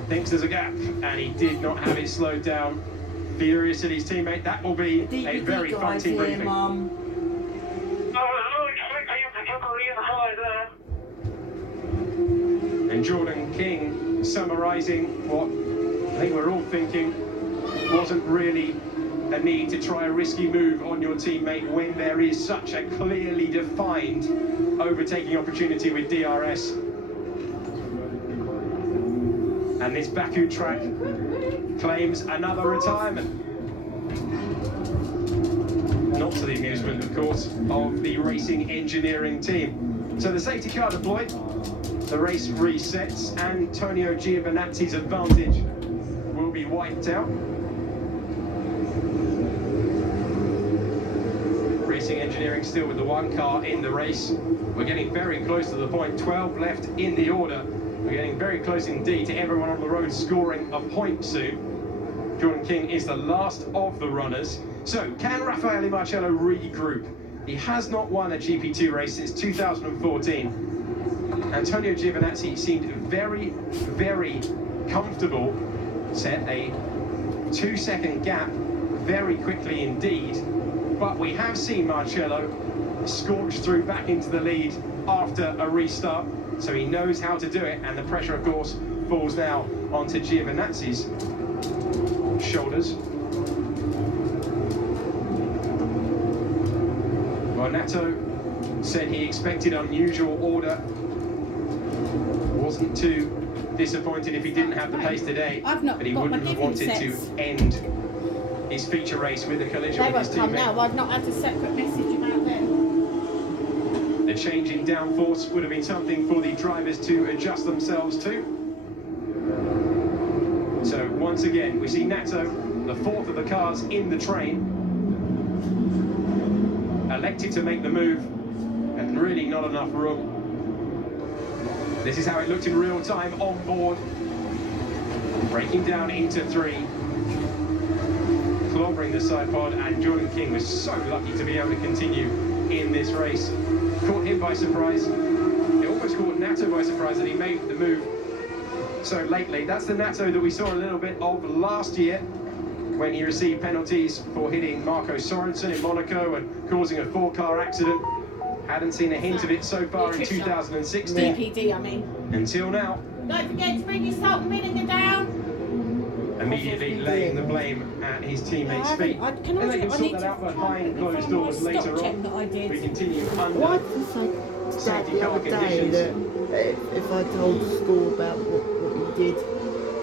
Thinks there's a gap, and he did not have it slowed down. Furious at his teammate. That will be a very fun team briefing. And Jordan King summarising what I think we're all thinking wasn't really a need to try a risky move on your teammate when there is such a clearly defined overtaking opportunity with DRS. And this Baku track claims another retirement. Not to the amusement, of course, of the racing engineering team. So the safety car deployed, the race resets, Antonio Giovinazzi's advantage will be wiped out. Racing Engineering still with the one car in the race. We're getting very close to the point. 12 left in the order. We're getting very close indeed to everyone on the road scoring a point soon. Jordan King is the last of the runners. So, can Raffaele Marcello regroup? He has not won a GP2 race since 2014. Antonio Giovinazzi seemed very, very comfortable. Set a 2-second gap very quickly indeed. But we have seen Marcello scorch through back into the lead after a restart. So he knows how to do it, and the pressure, of course, falls now onto Giovinazzi's shoulders. Well, Nato said he expected unusual order. Wasn't too disappointed if he didn't have the pace today, but he wouldn't have wanted to end his feature race with a collision with his teammate. Now, I've not had a separate message about them. The change in downforce would have been something for the drivers to adjust themselves to. So once again, we see Nato, the fourth of the cars in the train, elected to make the move, and really not enough room. This is how it looked in real time on board. Breaking down into three, clobbering the side pod, and Jordan King was so lucky to be able to continue in this race. Caught him by surprise. It almost caught Nato by surprise that he made the move so lately. That's the Nato that we saw a little bit of last year when he received penalties for hitting Marco Sorensen in Monaco and causing a 4-car accident. Hadn't seen a hint of it so far in 2016. DPD, I mean. Until now. Don't forget to bring your salt and vinegar down. Immediately laying the blame at his teammates' feet. And they can sort that out behind closed doors later on. We continue Why under did you say safety the car other day conditions. that if I told the school about what you did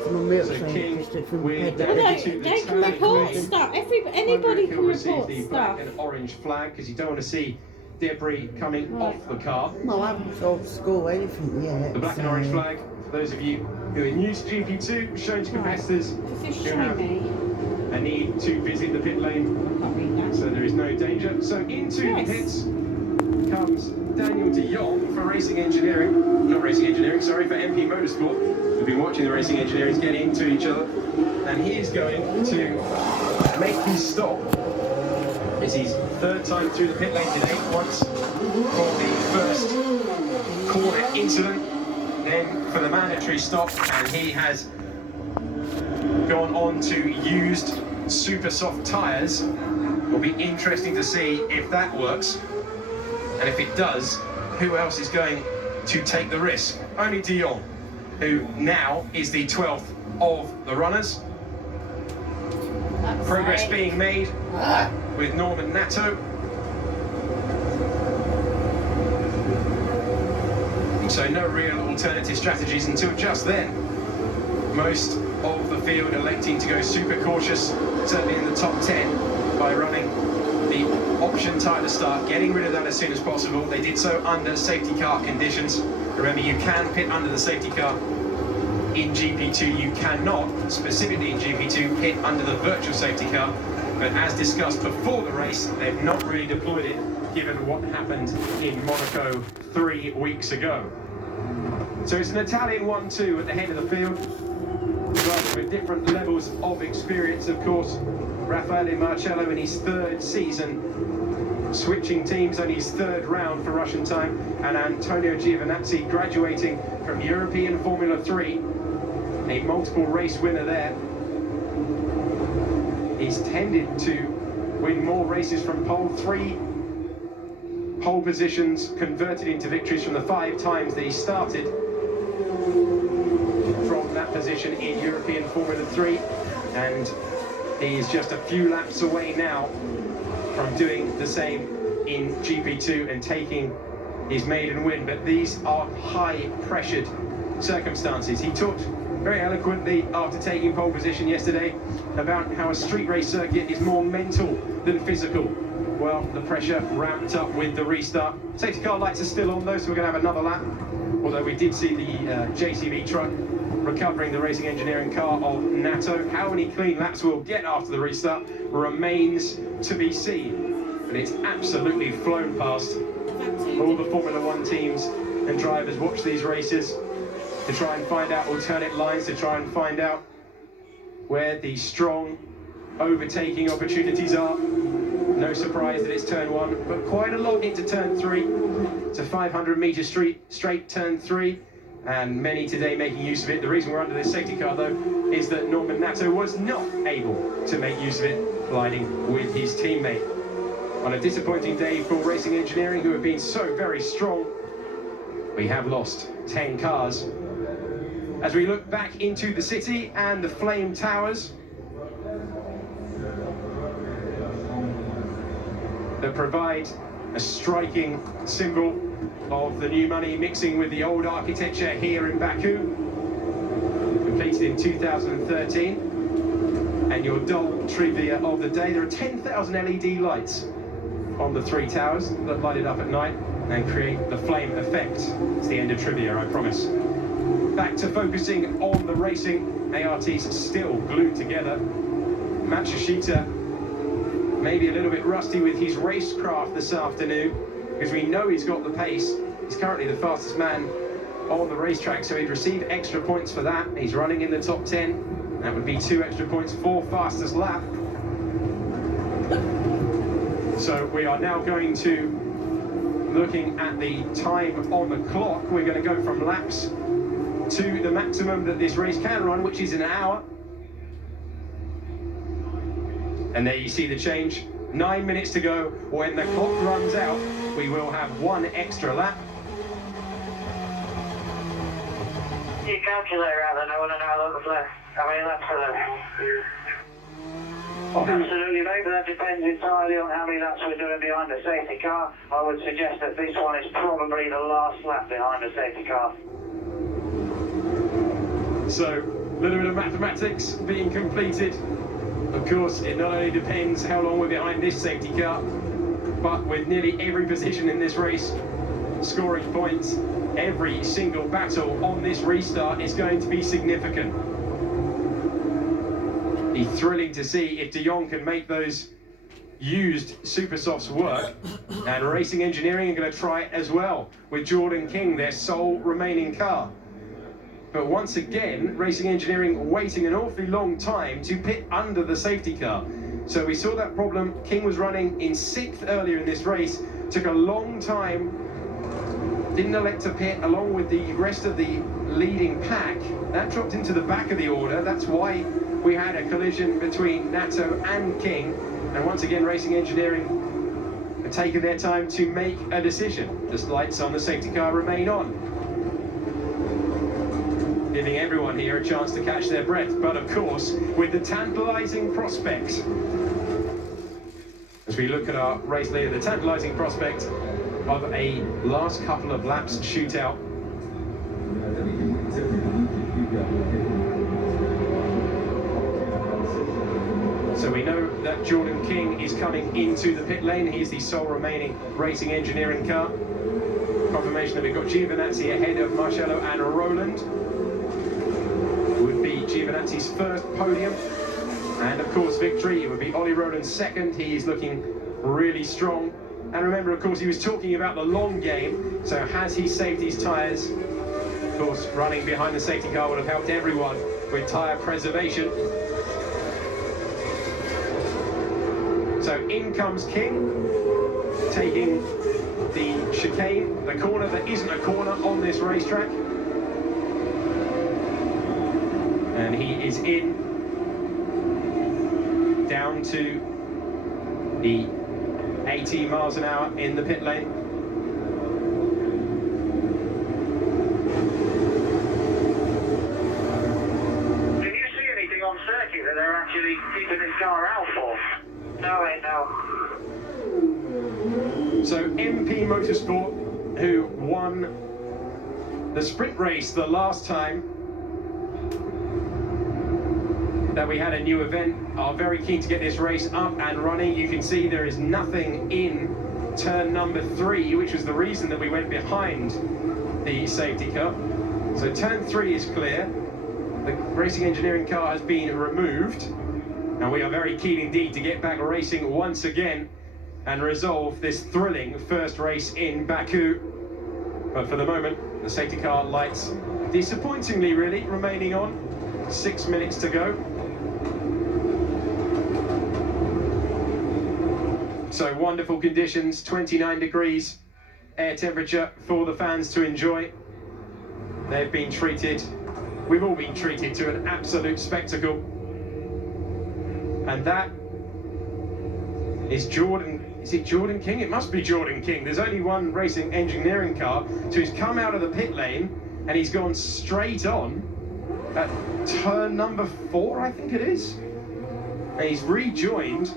to my milk So train King district from with head the down? They to the can turning report lane. stuff. Anybody can He'll receive report the stuff. black and orange flag because you don't want to see debris coming off the car. Well, I haven't told the school anything yet. The black and orange flag, for those of you who are new to GP2, shown to competitors who have a need to visit the pit lane, so there is no danger. So into the pits comes Daniel de Jong for Racing Engineering, not Racing Engineering, sorry, for MP Motorsport. We've been watching the Racing Engineers get into each other, and he is going to make his stop. It's his third time through the pit lane today, once for the first corner incident, then for the mandatory stop, and he has gone on to used super soft tyres. Will be interesting to see if that works, and if it does, who else is going to take the risk? Only de Jong, who now is the 12th of the runners. Progress being made with Norman Nato. So no real alternative strategies until just then. Most of the field electing to go super cautious, certainly in the top 10, by running the option tyre to start, getting rid of that as soon as possible. They did so under safety car conditions. Remember, you can pit under the safety car in GP2. You cannot, specifically in GP2, pit under the virtual safety car. But as discussed before the race, they've not really deployed it, given what happened in Monaco 3 weeks ago. So it's an Italian 1-2 at the head of the field, but with different levels of experience, of course. Raffaele Marcello in his third season, switching teams, only his third round for Russian time, and Antonio Giovinazzi graduating from European Formula 3, a multiple race winner there. He's tended to win more races from pole, 3 pole positions converted into victories from the 5 times that he started from that position in European Formula 3, and he's just a few laps away now from doing the same in GP2 and taking his maiden win. But these are high-pressured circumstances. He talked very eloquently after taking pole position yesterday about how a street race circuit is more mental than physical. Well, the pressure ramped up with the restart. Safety car lights are still on though, so we're going to have another lap. Although we did see the JCB truck recovering the Racing Engineering car of Nato. How many clean laps we'll get after the restart remains to be seen. but it's absolutely flown past. All the Formula One teams and drivers watch these races to try and find out alternate lines, to try and find out where the strong overtaking opportunities are. No surprise that it's turn 1, but quite a lot into turn 3. It's a 500-metre straight turn 3, and many today making use of it. The reason we're under this safety car, though, is that Norman Nato was not able to make use of it, gliding with his teammate. On a disappointing day for Racing Engineering, who have been so very strong, we have lost 10 cars. As we look back into the city and the flame towers that provide a striking symbol of the new money mixing with the old architecture here in Baku, completed in 2013. And your dull trivia of the day: there are 10,000 LED lights on the 3 towers that light it up at night and create the flame effect. It's the end of trivia, I promise. Back to focusing on the racing. ART's still glued together. Matsushita maybe a little bit rusty with his racecraft this afternoon, because we know he's got the pace. He's currently the fastest man on the racetrack, so he'd receive extra points for that. He's running in the top 10. That would be 2 extra points for fastest lap. So we are now going to, looking at the time on the clock, we're going to go from laps to the maximum that this race can run, which is an hour. And there you see the change. 9 minutes to go. When the clock runs out, we will have 1 extra lap. Your calculator out there, I want to know what the how many laps are there? Absolutely, mate, but that depends entirely on how many laps we're doing behind the safety car. I would suggest that this one is probably the last lap behind the safety car. So, a little bit of mathematics being completed. Of course, it not only depends how long we're behind this safety car, but with nearly every position in this race scoring points, every single battle on this restart is going to be significant. Be thrilling to see if De Jong can make those used super softs work, and Racing Engineering are going to try it as well with Jordan King, their sole remaining car. But once again, Racing Engineering waiting an awfully long time to pit under the safety car. So we saw that problem. King was running in 6th earlier in this race, took a long time, didn't elect to pit along with the rest of the leading pack. That dropped into the back of the order. That's why we had a collision between Nato and King. And once again, Racing Engineering have taken their time to make a decision. The lights on the safety car remain on, giving everyone here a chance to catch their breath, but of course with the tantalising prospect, as we look at our race leader, the tantalising prospect of a last couple of laps shootout. So we know that Jordan King is coming into the pit lane. He's the sole remaining Racing Engineering car. Confirmation that we've got Giovinazzi ahead of Marcello and Roland. Would be Giovinazzi's first podium, and of course victory. It would be Ollie Rowland's second. He's looking really strong, and remember, of course, he was talking about the long game. So has he saved his tyres? Of course, running behind the safety car would have helped everyone with tyre preservation. So in comes King, taking the chicane, the corner that isn't a corner on this racetrack. And he is in, down to the 80 miles an hour in the pit lane. Did you see anything on circuit that they're actually keeping this car out for? No, ain't no. So MP Motorsport, who won the sprint race the last time that we had a new event, are very keen to get this race up and running. You can see there is nothing in turn number 3, which was the reason that we went behind the safety car. So turn 3 is clear. The Racing Engineering car has been removed, and we are very keen indeed to get back racing once again. and resolve this thrilling first race in Baku. But for the moment, the safety car lights, disappointingly really, remaining on. 6 minutes to go. So wonderful conditions, 29 degrees air temperature for the fans to enjoy. They've been treated, we've all been treated to an absolute spectacle. And that is is it Jordan King? It must be Jordan King. There's only one racing engineering car, so he's come out of the pit lane and he's gone straight on at turn number 4, I think it is. And he's rejoined.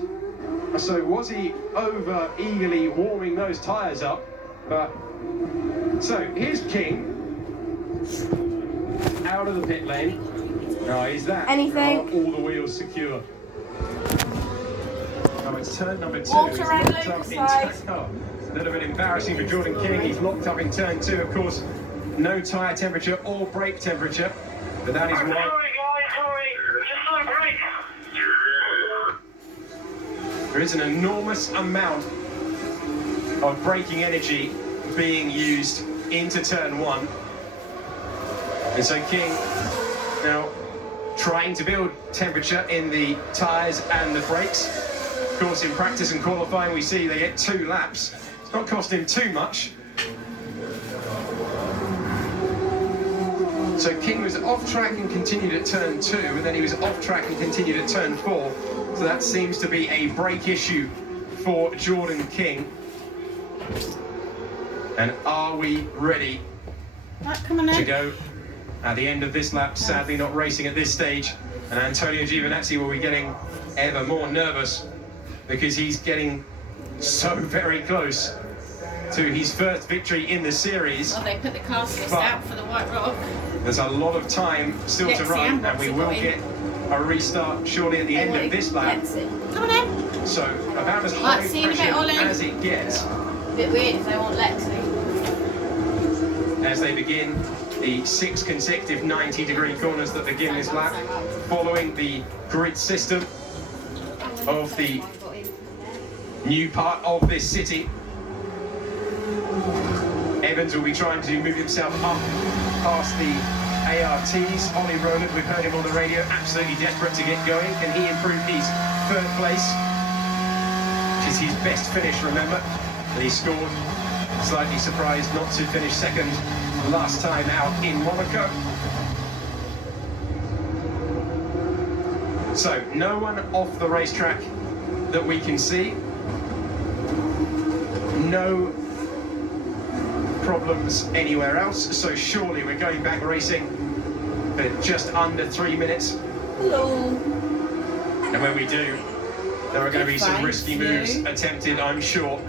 So was he over eagerly warming those tyres up? But so here's King out of the pit lane. No, is that? Anything? Are all the wheels secure? Oh, it's turn number 2. Walter He's and locked up in Lucas, turn. A little bit embarrassing for Jordan King. He's locked up in turn 2. Of course, no tyre temperature or brake temperature. But that is why. Sorry guys, sorry. Just no brake. There is an enormous amount of braking energy being used into turn 1. And so King now trying to build temperature in the tyres and the brakes. Of course, in practice and qualifying, we see they get 2 laps. It's not costing him too much. So King was off track and continued at turn 2, and then he was off track and continued at turn 4. So that seems to be a brake issue for Jordan King. And are we ready to go at the end of this lap? Sadly not racing at this stage. And Antonio Giovinazzi will be getting ever more nervous because he's getting so very close to his first victory in the series. Oh, they put the casters out for the White Rock. There's a lot of time still to run, and we will get a restart shortly at the end of this lap. Come on in. So about as high pressure as it gets. A bit weird if they want Lexi. As they begin the 6 consecutive 90-degree corners that begin this lap, following the grid system of the new part of this city. Evans will be trying to move himself up past the ARTs. Ollie Rowland, we've heard him on the radio, absolutely desperate to get going. Can he improve his 3rd place? Which is his best finish, remember? And he scored. Slightly surprised not to finish 2nd last time out in Monaco. So, no one off the racetrack that we can see. No problems anywhere else, so surely we're going back racing for just under 3 minutes. Hello. And when we do, there are going to be some risky moves attempted, I'm sure.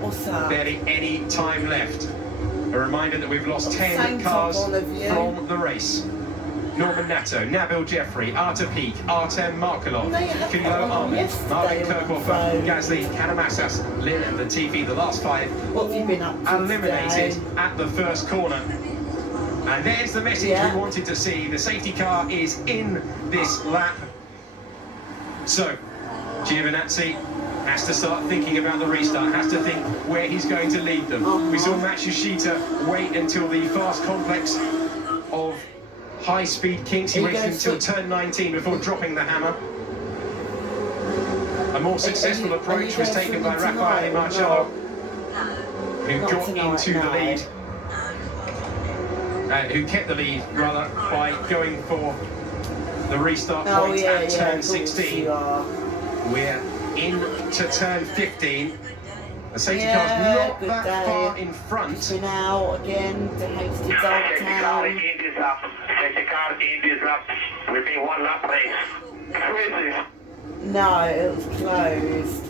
What's that? Barely any time left. A reminder that we've lost 10 cars from the race. Norman Nato, Nabil Jeffrey, Arta Peak, Artem Markelov, Kilo Ahmed, Marvin Kirchhofer, Gasly, Kanamassas, Lynn and Latifi, the last 5 What have you been up to eliminated today? at the first corner. And there's the message we wanted to see. The safety car is in this lap. So, Giovinazzi has to start thinking about the restart, has to think where he's going to lead them. We saw Matsushita wait until the fast complex of high-speed kinks. He waited until turn 19 before dropping the hammer. A more successful approach was taken by Raffaele Marcello, who got into the lead, who kept the lead, rather, by going for the restart point at turn 16. We're into turn 15. The safety car's not that far in front. So now again to Hasty Dogtown. Safety car is up. We'll be 1 lap race. No, it was closed.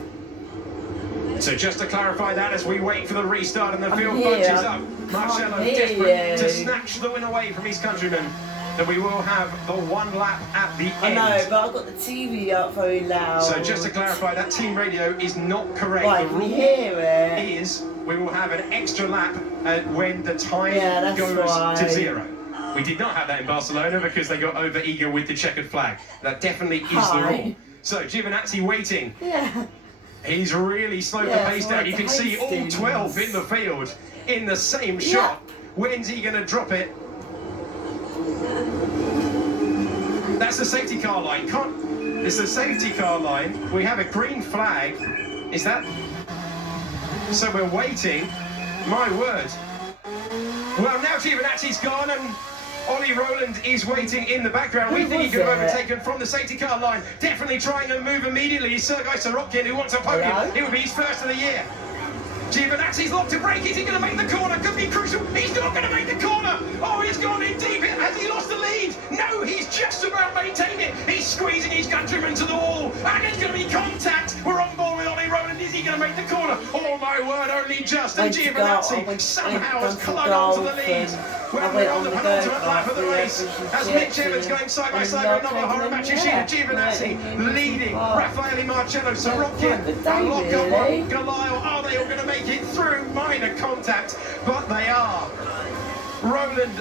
So just to clarify that, as we wait for the restart and the field bunches up, Marcello desperate to snatch the win away from his countrymen, that we will have the 1 lap at the end. I know, but I've got the TV up very loud. So just to clarify, that team radio is not correct. Right, the rule is we will have an extra lap when the time goes to 0. We did not have that in Barcelona because they got over eager with the checkered flag. That definitely is the rule. So Giovinazzi waiting. Yeah. He's really slowed the pace down. You can see all 12 in the field in the same shot. When's he going to drop it? That's the safety car line. It's the safety car line. We have a green flag. Is that? So we're waiting. My word. Well, now Giovinazzi's gone and Ollie Rowland is waiting in the background. We think he could have overtaken from the safety car line. Definitely trying to move immediately. Sergei Sorokin, who wants a podium. It would be his first of the year. Giovinazzi's locked to brake. Is he going to make the corner? Could be crucial. He's not going to make the corner. Oh, he's gone in deep. Has he lost the lead? No, he's just about maintained it. He's squeezing his countryman to the wall. And there's going to be contact. We're on board with Ollie Rowland. Is he going to make the corner? Oh, my word, only just. And Giovinazzi somehow has clung on to the lead. When we're on the penultimate lap of the race, as Mitch Evans going side by side with another Hora Matsushita, Giovinazzi leading, Raffaele Marcello, Sorokin, and Locke, Galile. Are they all going to make it through minor contact? But they are. Rowland,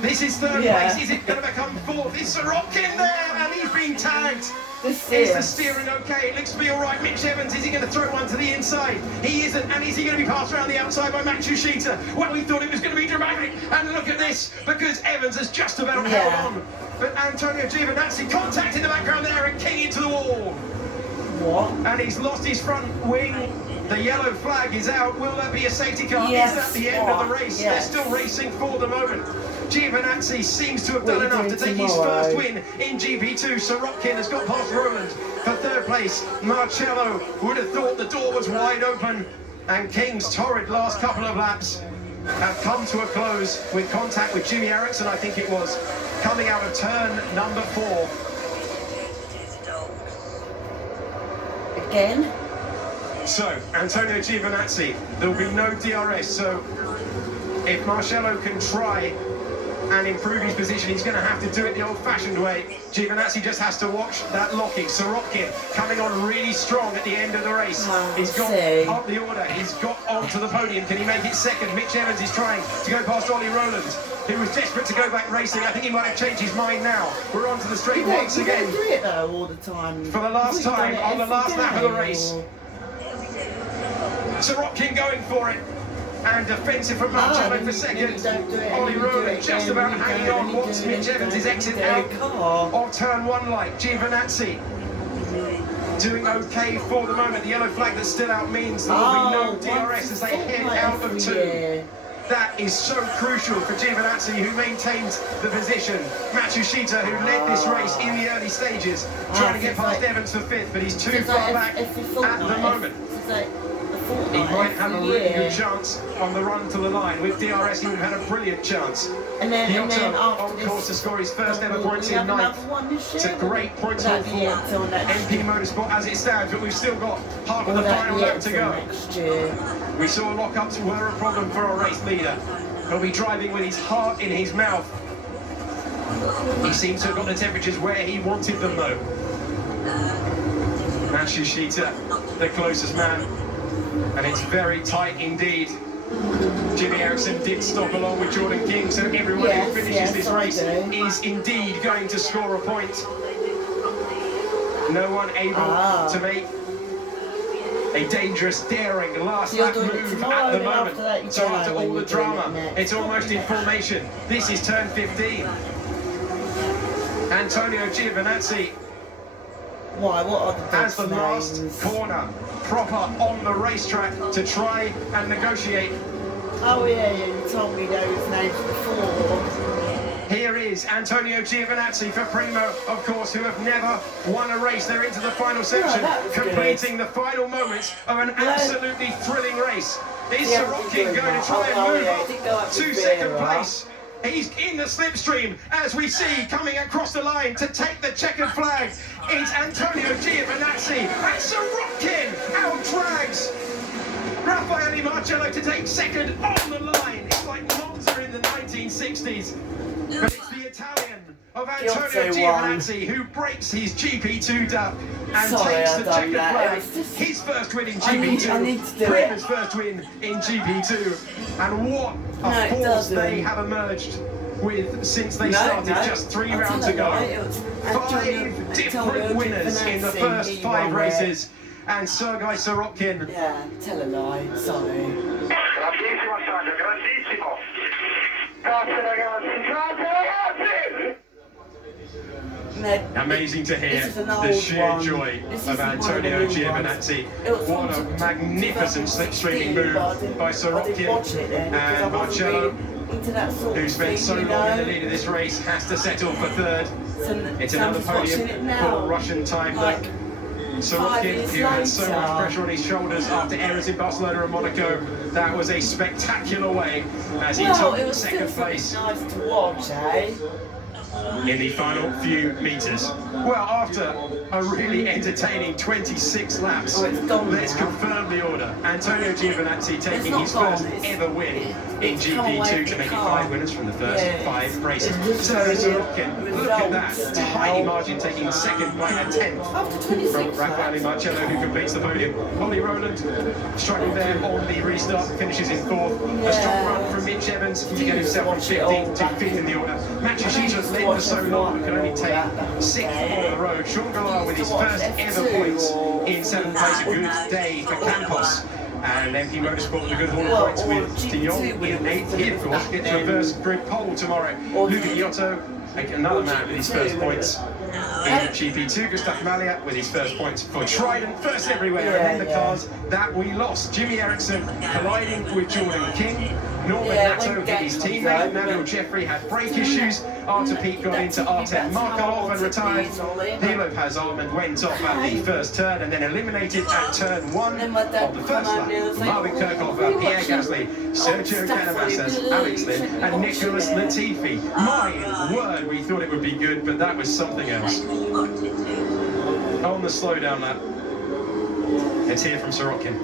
this is third place. Is it going to become fourth? Is Sorokin there? And he's been tagged. Is the steering okay? It looks to be all right. Mitch Evans, is he going to throw one to the inside? He isn't. And is he going to be passed around the outside by Matsushita? Well, we thought it was going to be dramatic. And look at this, because Evans has just about held on. But Antonio Giovinazzi, contact in the background there and king into the wall. What? And he's lost his front wing. The yellow flag is out. Will there be a safety car? Is that the end of the race? They're still racing for the moment. Giovinazzi seems to have done enough to take his first win in GP2. Sorokin has got past Rowland for third place. Marcello would have thought the door was wide open. And King's torrid last couple of laps have come to a close with contact with Jimmy Eriksson, I think it was, coming out of turn number 4. Again? So, Antonio Giovinazzi, there will be no DRS, so if Marcello can try and improve his position, he's going to have to do it the old-fashioned way. Giovinazzi just has to watch that locking. Sorokin coming on really strong at the end of the race. He's got up the order. He's got onto the podium. Can he make it second? Mitch Evans is trying to go past Ollie Rowland, who was desperate to go back racing. I think he might have changed his mind now. We're onto the straight once again. Do it though all the time. For the last time on the last lap of the race. Sorokin going for it. And defensive from Marcello for second. Ollie Rowland just about hanging on. What's Mitch Evans' exit out of turn 1 light. Giovinazzi doing okay for the moment. The yellow flag that's still out means there will be no DRS as they head out of 2. That is so crucial for Giovinazzi, who maintains the position. Matsushita, who led this race in the early stages, trying to get past Evans for 5th, but he's too far back at the moment. He might have a really good chance on the run to the line. With DRS, he would have had a brilliant chance. And then on course to score his first ever points in 9th. It's a great points haul for MP Motorsport as it stands, but we've still got half of the final lap to go. We saw lockups were a problem for our race leader. He'll be driving with his heart in his mouth. He seems to have got the temperatures where he wanted them, though. Matsushita, the closest man. And it's very tight indeed. Jimmy Eriksson did stop along with Jordan King, so everyone who finishes this race is indeed going to score a point. No one able to make a dangerous, daring last lap move at the moment. So after all the drama, it's almost in formation. This is turn 15. Antonio Giovinazzi as the last corner, proper on the racetrack to try and negotiate. Oh yeah, you told me those names before. Here is Antonio Giovinazzi for Primo, of course, who have never won a race. They're into the final section, completing the final moments of an absolutely thrilling race. Is Sorokin going to try and move up to second place? He's in the slipstream, as we see, coming across the line to take the checkered flag. It's Antonio Giovinazzi, and Sorokin outdrags Raffaele Marcello to take second on the line. It's like Monza in the 1960s. But it's the Italian of Antonio Giovinazzi who breaks his GP2 dub and takes the checkered flag. His first win in GP2, Primo's first win in GP2. And what a force they have emerged with since they started just 3 rounds ago. 5 different winners in the first 5 races. and Sergei Sorokin. Yeah, tell a lie, sorry. Grandissimo Sandro, grandissimo. Grazie ragazzi, grazie ragazzi. Amazing to hear This is an the old sheer one. joy This of isn't one of the Antonio new ones. Giovinazzi. It was What a from magnificent 2016, slipstreaming move but I didn't- by I didn't Sorokin, watch it then, because I and wasn't Marcello, really into that sort who of spent thing, so you long in the know? lead of this race, has to settle for third. It's So I'm another just watching podium it now, for Russian time. like, 5 Sorokin, years who had so later. much pressure on his shoulders after errors in Barcelona and Monaco, that was a spectacular way as he Well, it took was second still place nice to watch, eh? in the final few metres. Well, after a really entertaining 26 laps, Oh, it's gone let's now. confirm the order. Antonio Giovinazzi taking not his gone, first it's- ever win in it's come away GP2 from to the make it car. 5 winners from the first Yeah, 5 races. it's So really Sorokin, look at that, results tiny now. margin taking second by a 10th. After From 26 Raffaele laps. Marcello, who completes the podium. Ollie Rowland struggled there on the restart, finishes in 4th. A strong run from Mitch Evans to get himself from 15th to 5th in the order. Matsushita led for so long, but could only take 6th on the road. Sean Gallar with his first ever points in 7th place. A good day for Campos. And MP Motorsport with a good haul of points with Tignon in 8th. He, of course, gets reverse grid pole tomorrow. Luca Giotto, another man with his first points in GP2. Gustav Malia with his first points for Trident. First everywhere, and then the cars that we lost. Jimmy Eriksson colliding with Jordan King. Norman Nato hit his teammate. Nabil Jeffrey had brake issues. Artur Pete got into Artem Markov and retired. Hilo Paz Armand went off at the first turn and then eliminated at turn 1 of the first lap. Marvin Kirchhoff, Pierre Gasly, Sergio Canavasas, Alex Lynn and Nicholas Latifi. My word, we thought it would be good, but that was something else. On the slowdown lap, let's hear from Sorokin.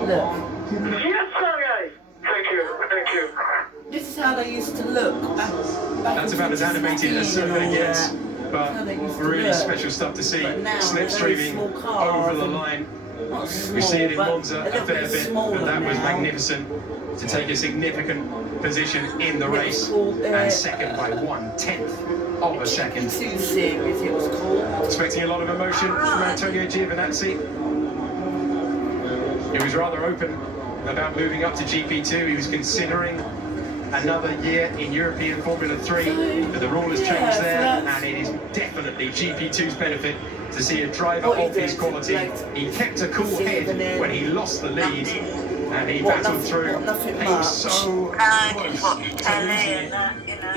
Look. Yes, Sergey. Thank you. This is how they used to look back That's in about as animated as 2016 and Sergey all gets, that. but How they used to really look. special stuff to see. But now Slipstreaming they're very small cars over the and line. not small, We see it in but Monza a little fair bit, smaller but that was now. magnificent to take a significant position in the race called, and second by 1/10 of a second. GP2 series it was called. Expecting a lot of emotion from Antonio Giovinazzi. He was rather open about moving up to GP2. He was considering another year in European Formula 3, but the rule has changed there, and it is definitely GP2's benefit to see a driver of his quality. He kept a cool head when he lost the lead, and he battled through. He was so close to losing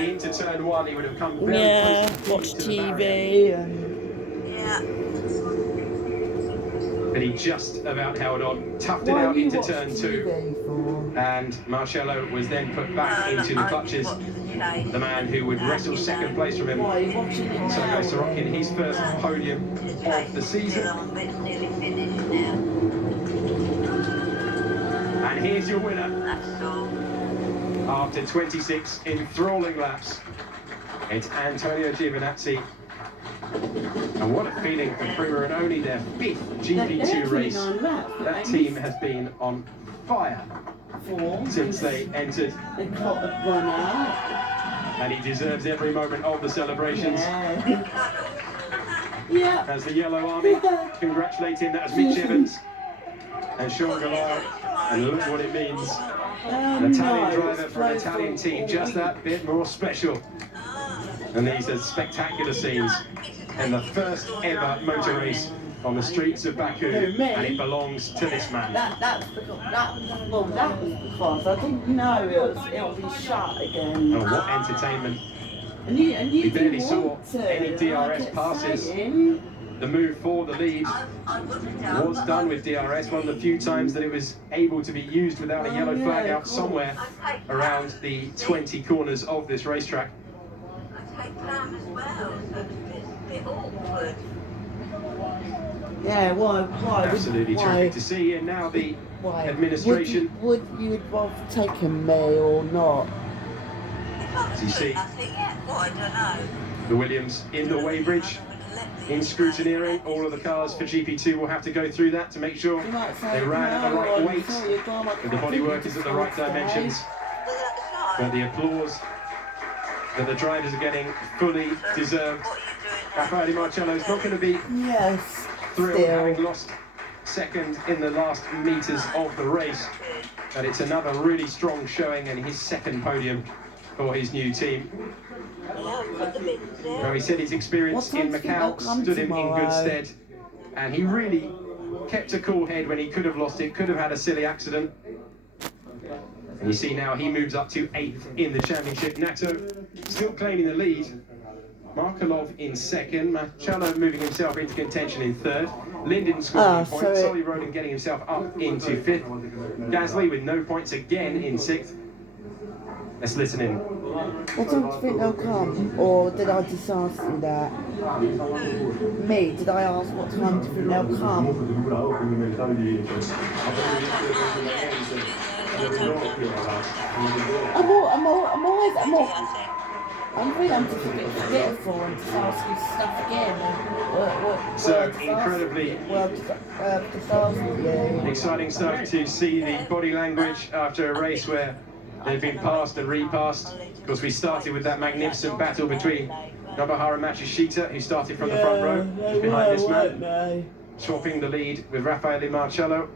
it into turn 1. He would have come very close Watch to the barrier. TV and But he just about held on, toughed it out into turn 2, and Marcello was then put back into the clutches. The man who would wrestle second place from him, why are you watching it now? Sergei Sorokin, his first podium of the season. And here's your winner. After 26 enthralling laps, it's Antonio Giovinazzi. And what a feeling for Prima, and only their 5th GP2 race. That team has been on fire since they entered, They got the run out. and he deserves every moment of the celebrations. Yeah. As the Yellow Army congratulate him, that was Mitch Evans and Sean Gallar, and look what it means. An Italian driver for an Italian team, just that bit more special. And these are spectacular scenes in the first ever motor race on the streets of Baku, and it belongs to this man. That was because I didn't know it'll be shut again. Oh, what entertainment. And you We barely didn't saw want to, any DRS like passes. saying. The move for the lead was done with DRS, one of the few times that it was able to be used without a yellow flag out somewhere around the 20 corners of this racetrack. Yeah, why? Absolutely terrific to see, and now the administration. Would you have rather taken me or not? As you see, the Williams in the weighbridge, in scrutineering. All of the cars for GP2 will have to go through that to make sure they ran at the right weight, that the bodywork is at the right dimensions. But the applause that the drivers are getting fully deserved. Raffaele Marcello is not going to be Yes. thrill Still. having lost second in the last metres of the race. But it's another really strong showing and his second podium for his new team. Now, he said his experience in Macau stood him in good stead, and he really kept a cool head when he could have lost it, could have had a silly accident. And you see now he moves up to 8th in the championship. Nato still claiming the lead. Markelov in second. Marcello moving himself into contention in third. Linden scoring points. Solly Roden getting himself up into 5th. Gasly with no points again in 6th. Let's listen in. What time do you think they'll come? Or did I just ask you that? Me, did I ask what time do you think they'll come? I'm really just a bit forgetful and just ask you stuff again. So incredibly exciting stuff to see the body language after a race where they've been passed and repassed. Of course, we started with that magnificent battle between Nobuharu Matsushita, who started from the front row, behind this man, swapping the lead with Raffaele Marcello.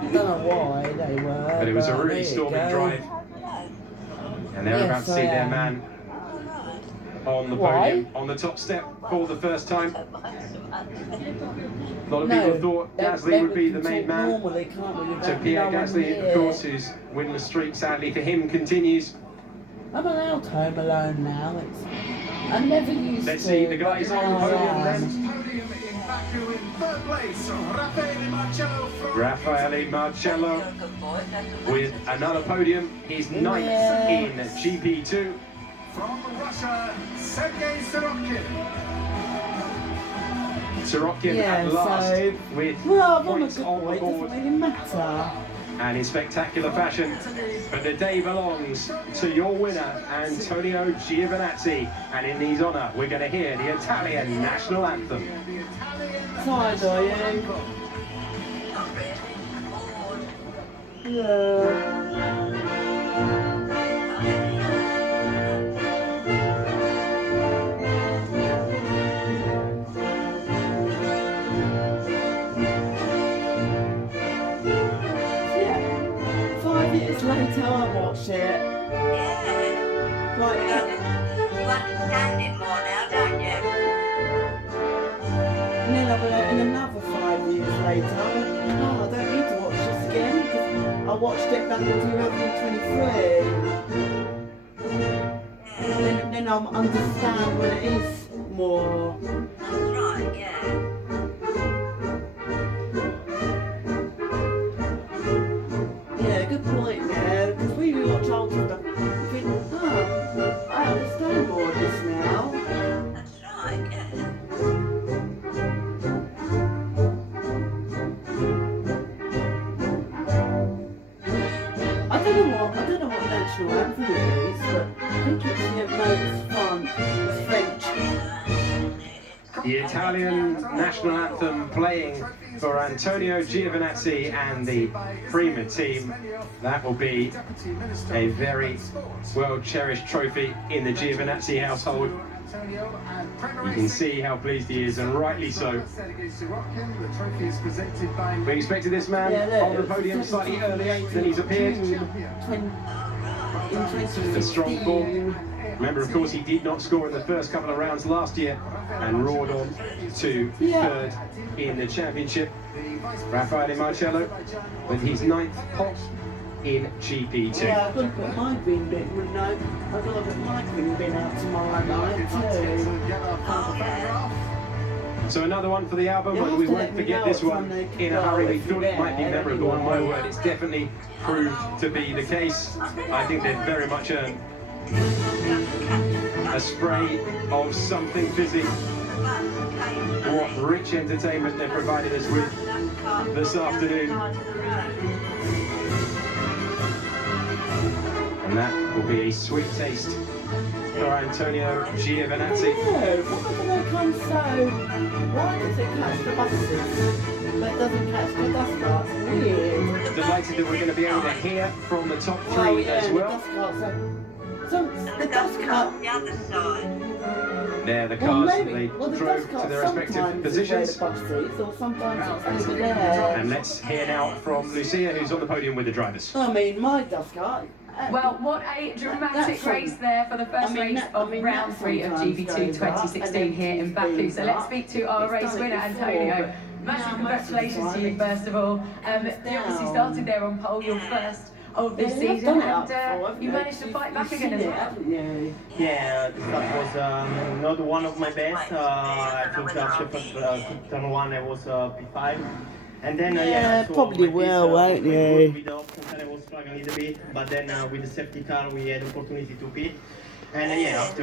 I don't know why they were. But it was a really storming drive. And they're about to see their man on the podium, on the top step for the first time. A lot of people thought Gasly would be the main man. So Pierre Gasly, of course, whose winless streak, sadly for him, continues. I'm allowed home alone now. I never used to. Let's see the guys on the podium then. Raffaele Marcello with another podium. He's 9th in GP2. From Russia, Sergei Sorokin. Sorokin at last with points on the board. Doesn't really matter. And in spectacular fashion. But the day belongs to your winner, Antonio Giovinazzi. And in his honour, we're going to hear the Italian national anthem. Tired, are you? Yeah. Later I watch it. Yeah. Like You understand it more now, don't you? And then in another 5 years later, I went, no, I don't need to watch this again because I watched it back in 2023. And then I'll understand what it is more. That's right, yeah. Yeah, good point there, because we watch old stuff and think, oh, I understand more of this now. That's right, yeah. I don't know what national anthem it is, but I think it's fun. It's French. The Italian national anthem playing for Antonio Giovinazzi and the Prima team. That will be a very well-cherished trophy in the Giovinazzi household. You can see how pleased he is, and rightly so. We expected this man on the podium slightly earlier than he's appeared. A strong form. Remember, of course, he did not score in the first couple of rounds last year and roared on to 3rd in the championship. Raffaele Marcello with his 9th pot in GP2. Yeah, I've got to put my green bin, wouldn't I? I've got to put my green bin out tomorrow night too. So another one for the album, but we won't forget this one in a hurry. We thought it might be memorable, and my word, it's definitely proved to be the case. I think they've very much earned a spray of something fizzy. What rich entertainment they've provided us with this afternoon. And that will be a sweet taste for Antonio Giovinazzi. Yeah, why do they come so... Why does it catch the buses, but it doesn't catch the dust carts? Weird. Delighted that we're going to be able to hear from the top 3 as well. The dust carts are... So, the dust cart... The other side. There the Well, cars, maybe. they Well, the drove dust to cart their respective sometimes positions. is where the bus seats, or sometimes it's over there. And let's hear now from Lucia, who's on the podium with the drivers. I mean, my dust cart. Well, what a dramatic That's race there for the first race of round 3 of GP2 2016 here in Baku. So let's speak to our race winner, Antonio. Massive congratulations to you, first of all. You obviously started there on pole, your first of this season, and you managed to fight back again as well. Yeah, the start was not one of my best. I think after turn 1 I was P5. And then, Yeah, so probably with this, will, won't you? With the options I was struggling a little bit, but then with the safety car we had opportunity to pit. And yeah, after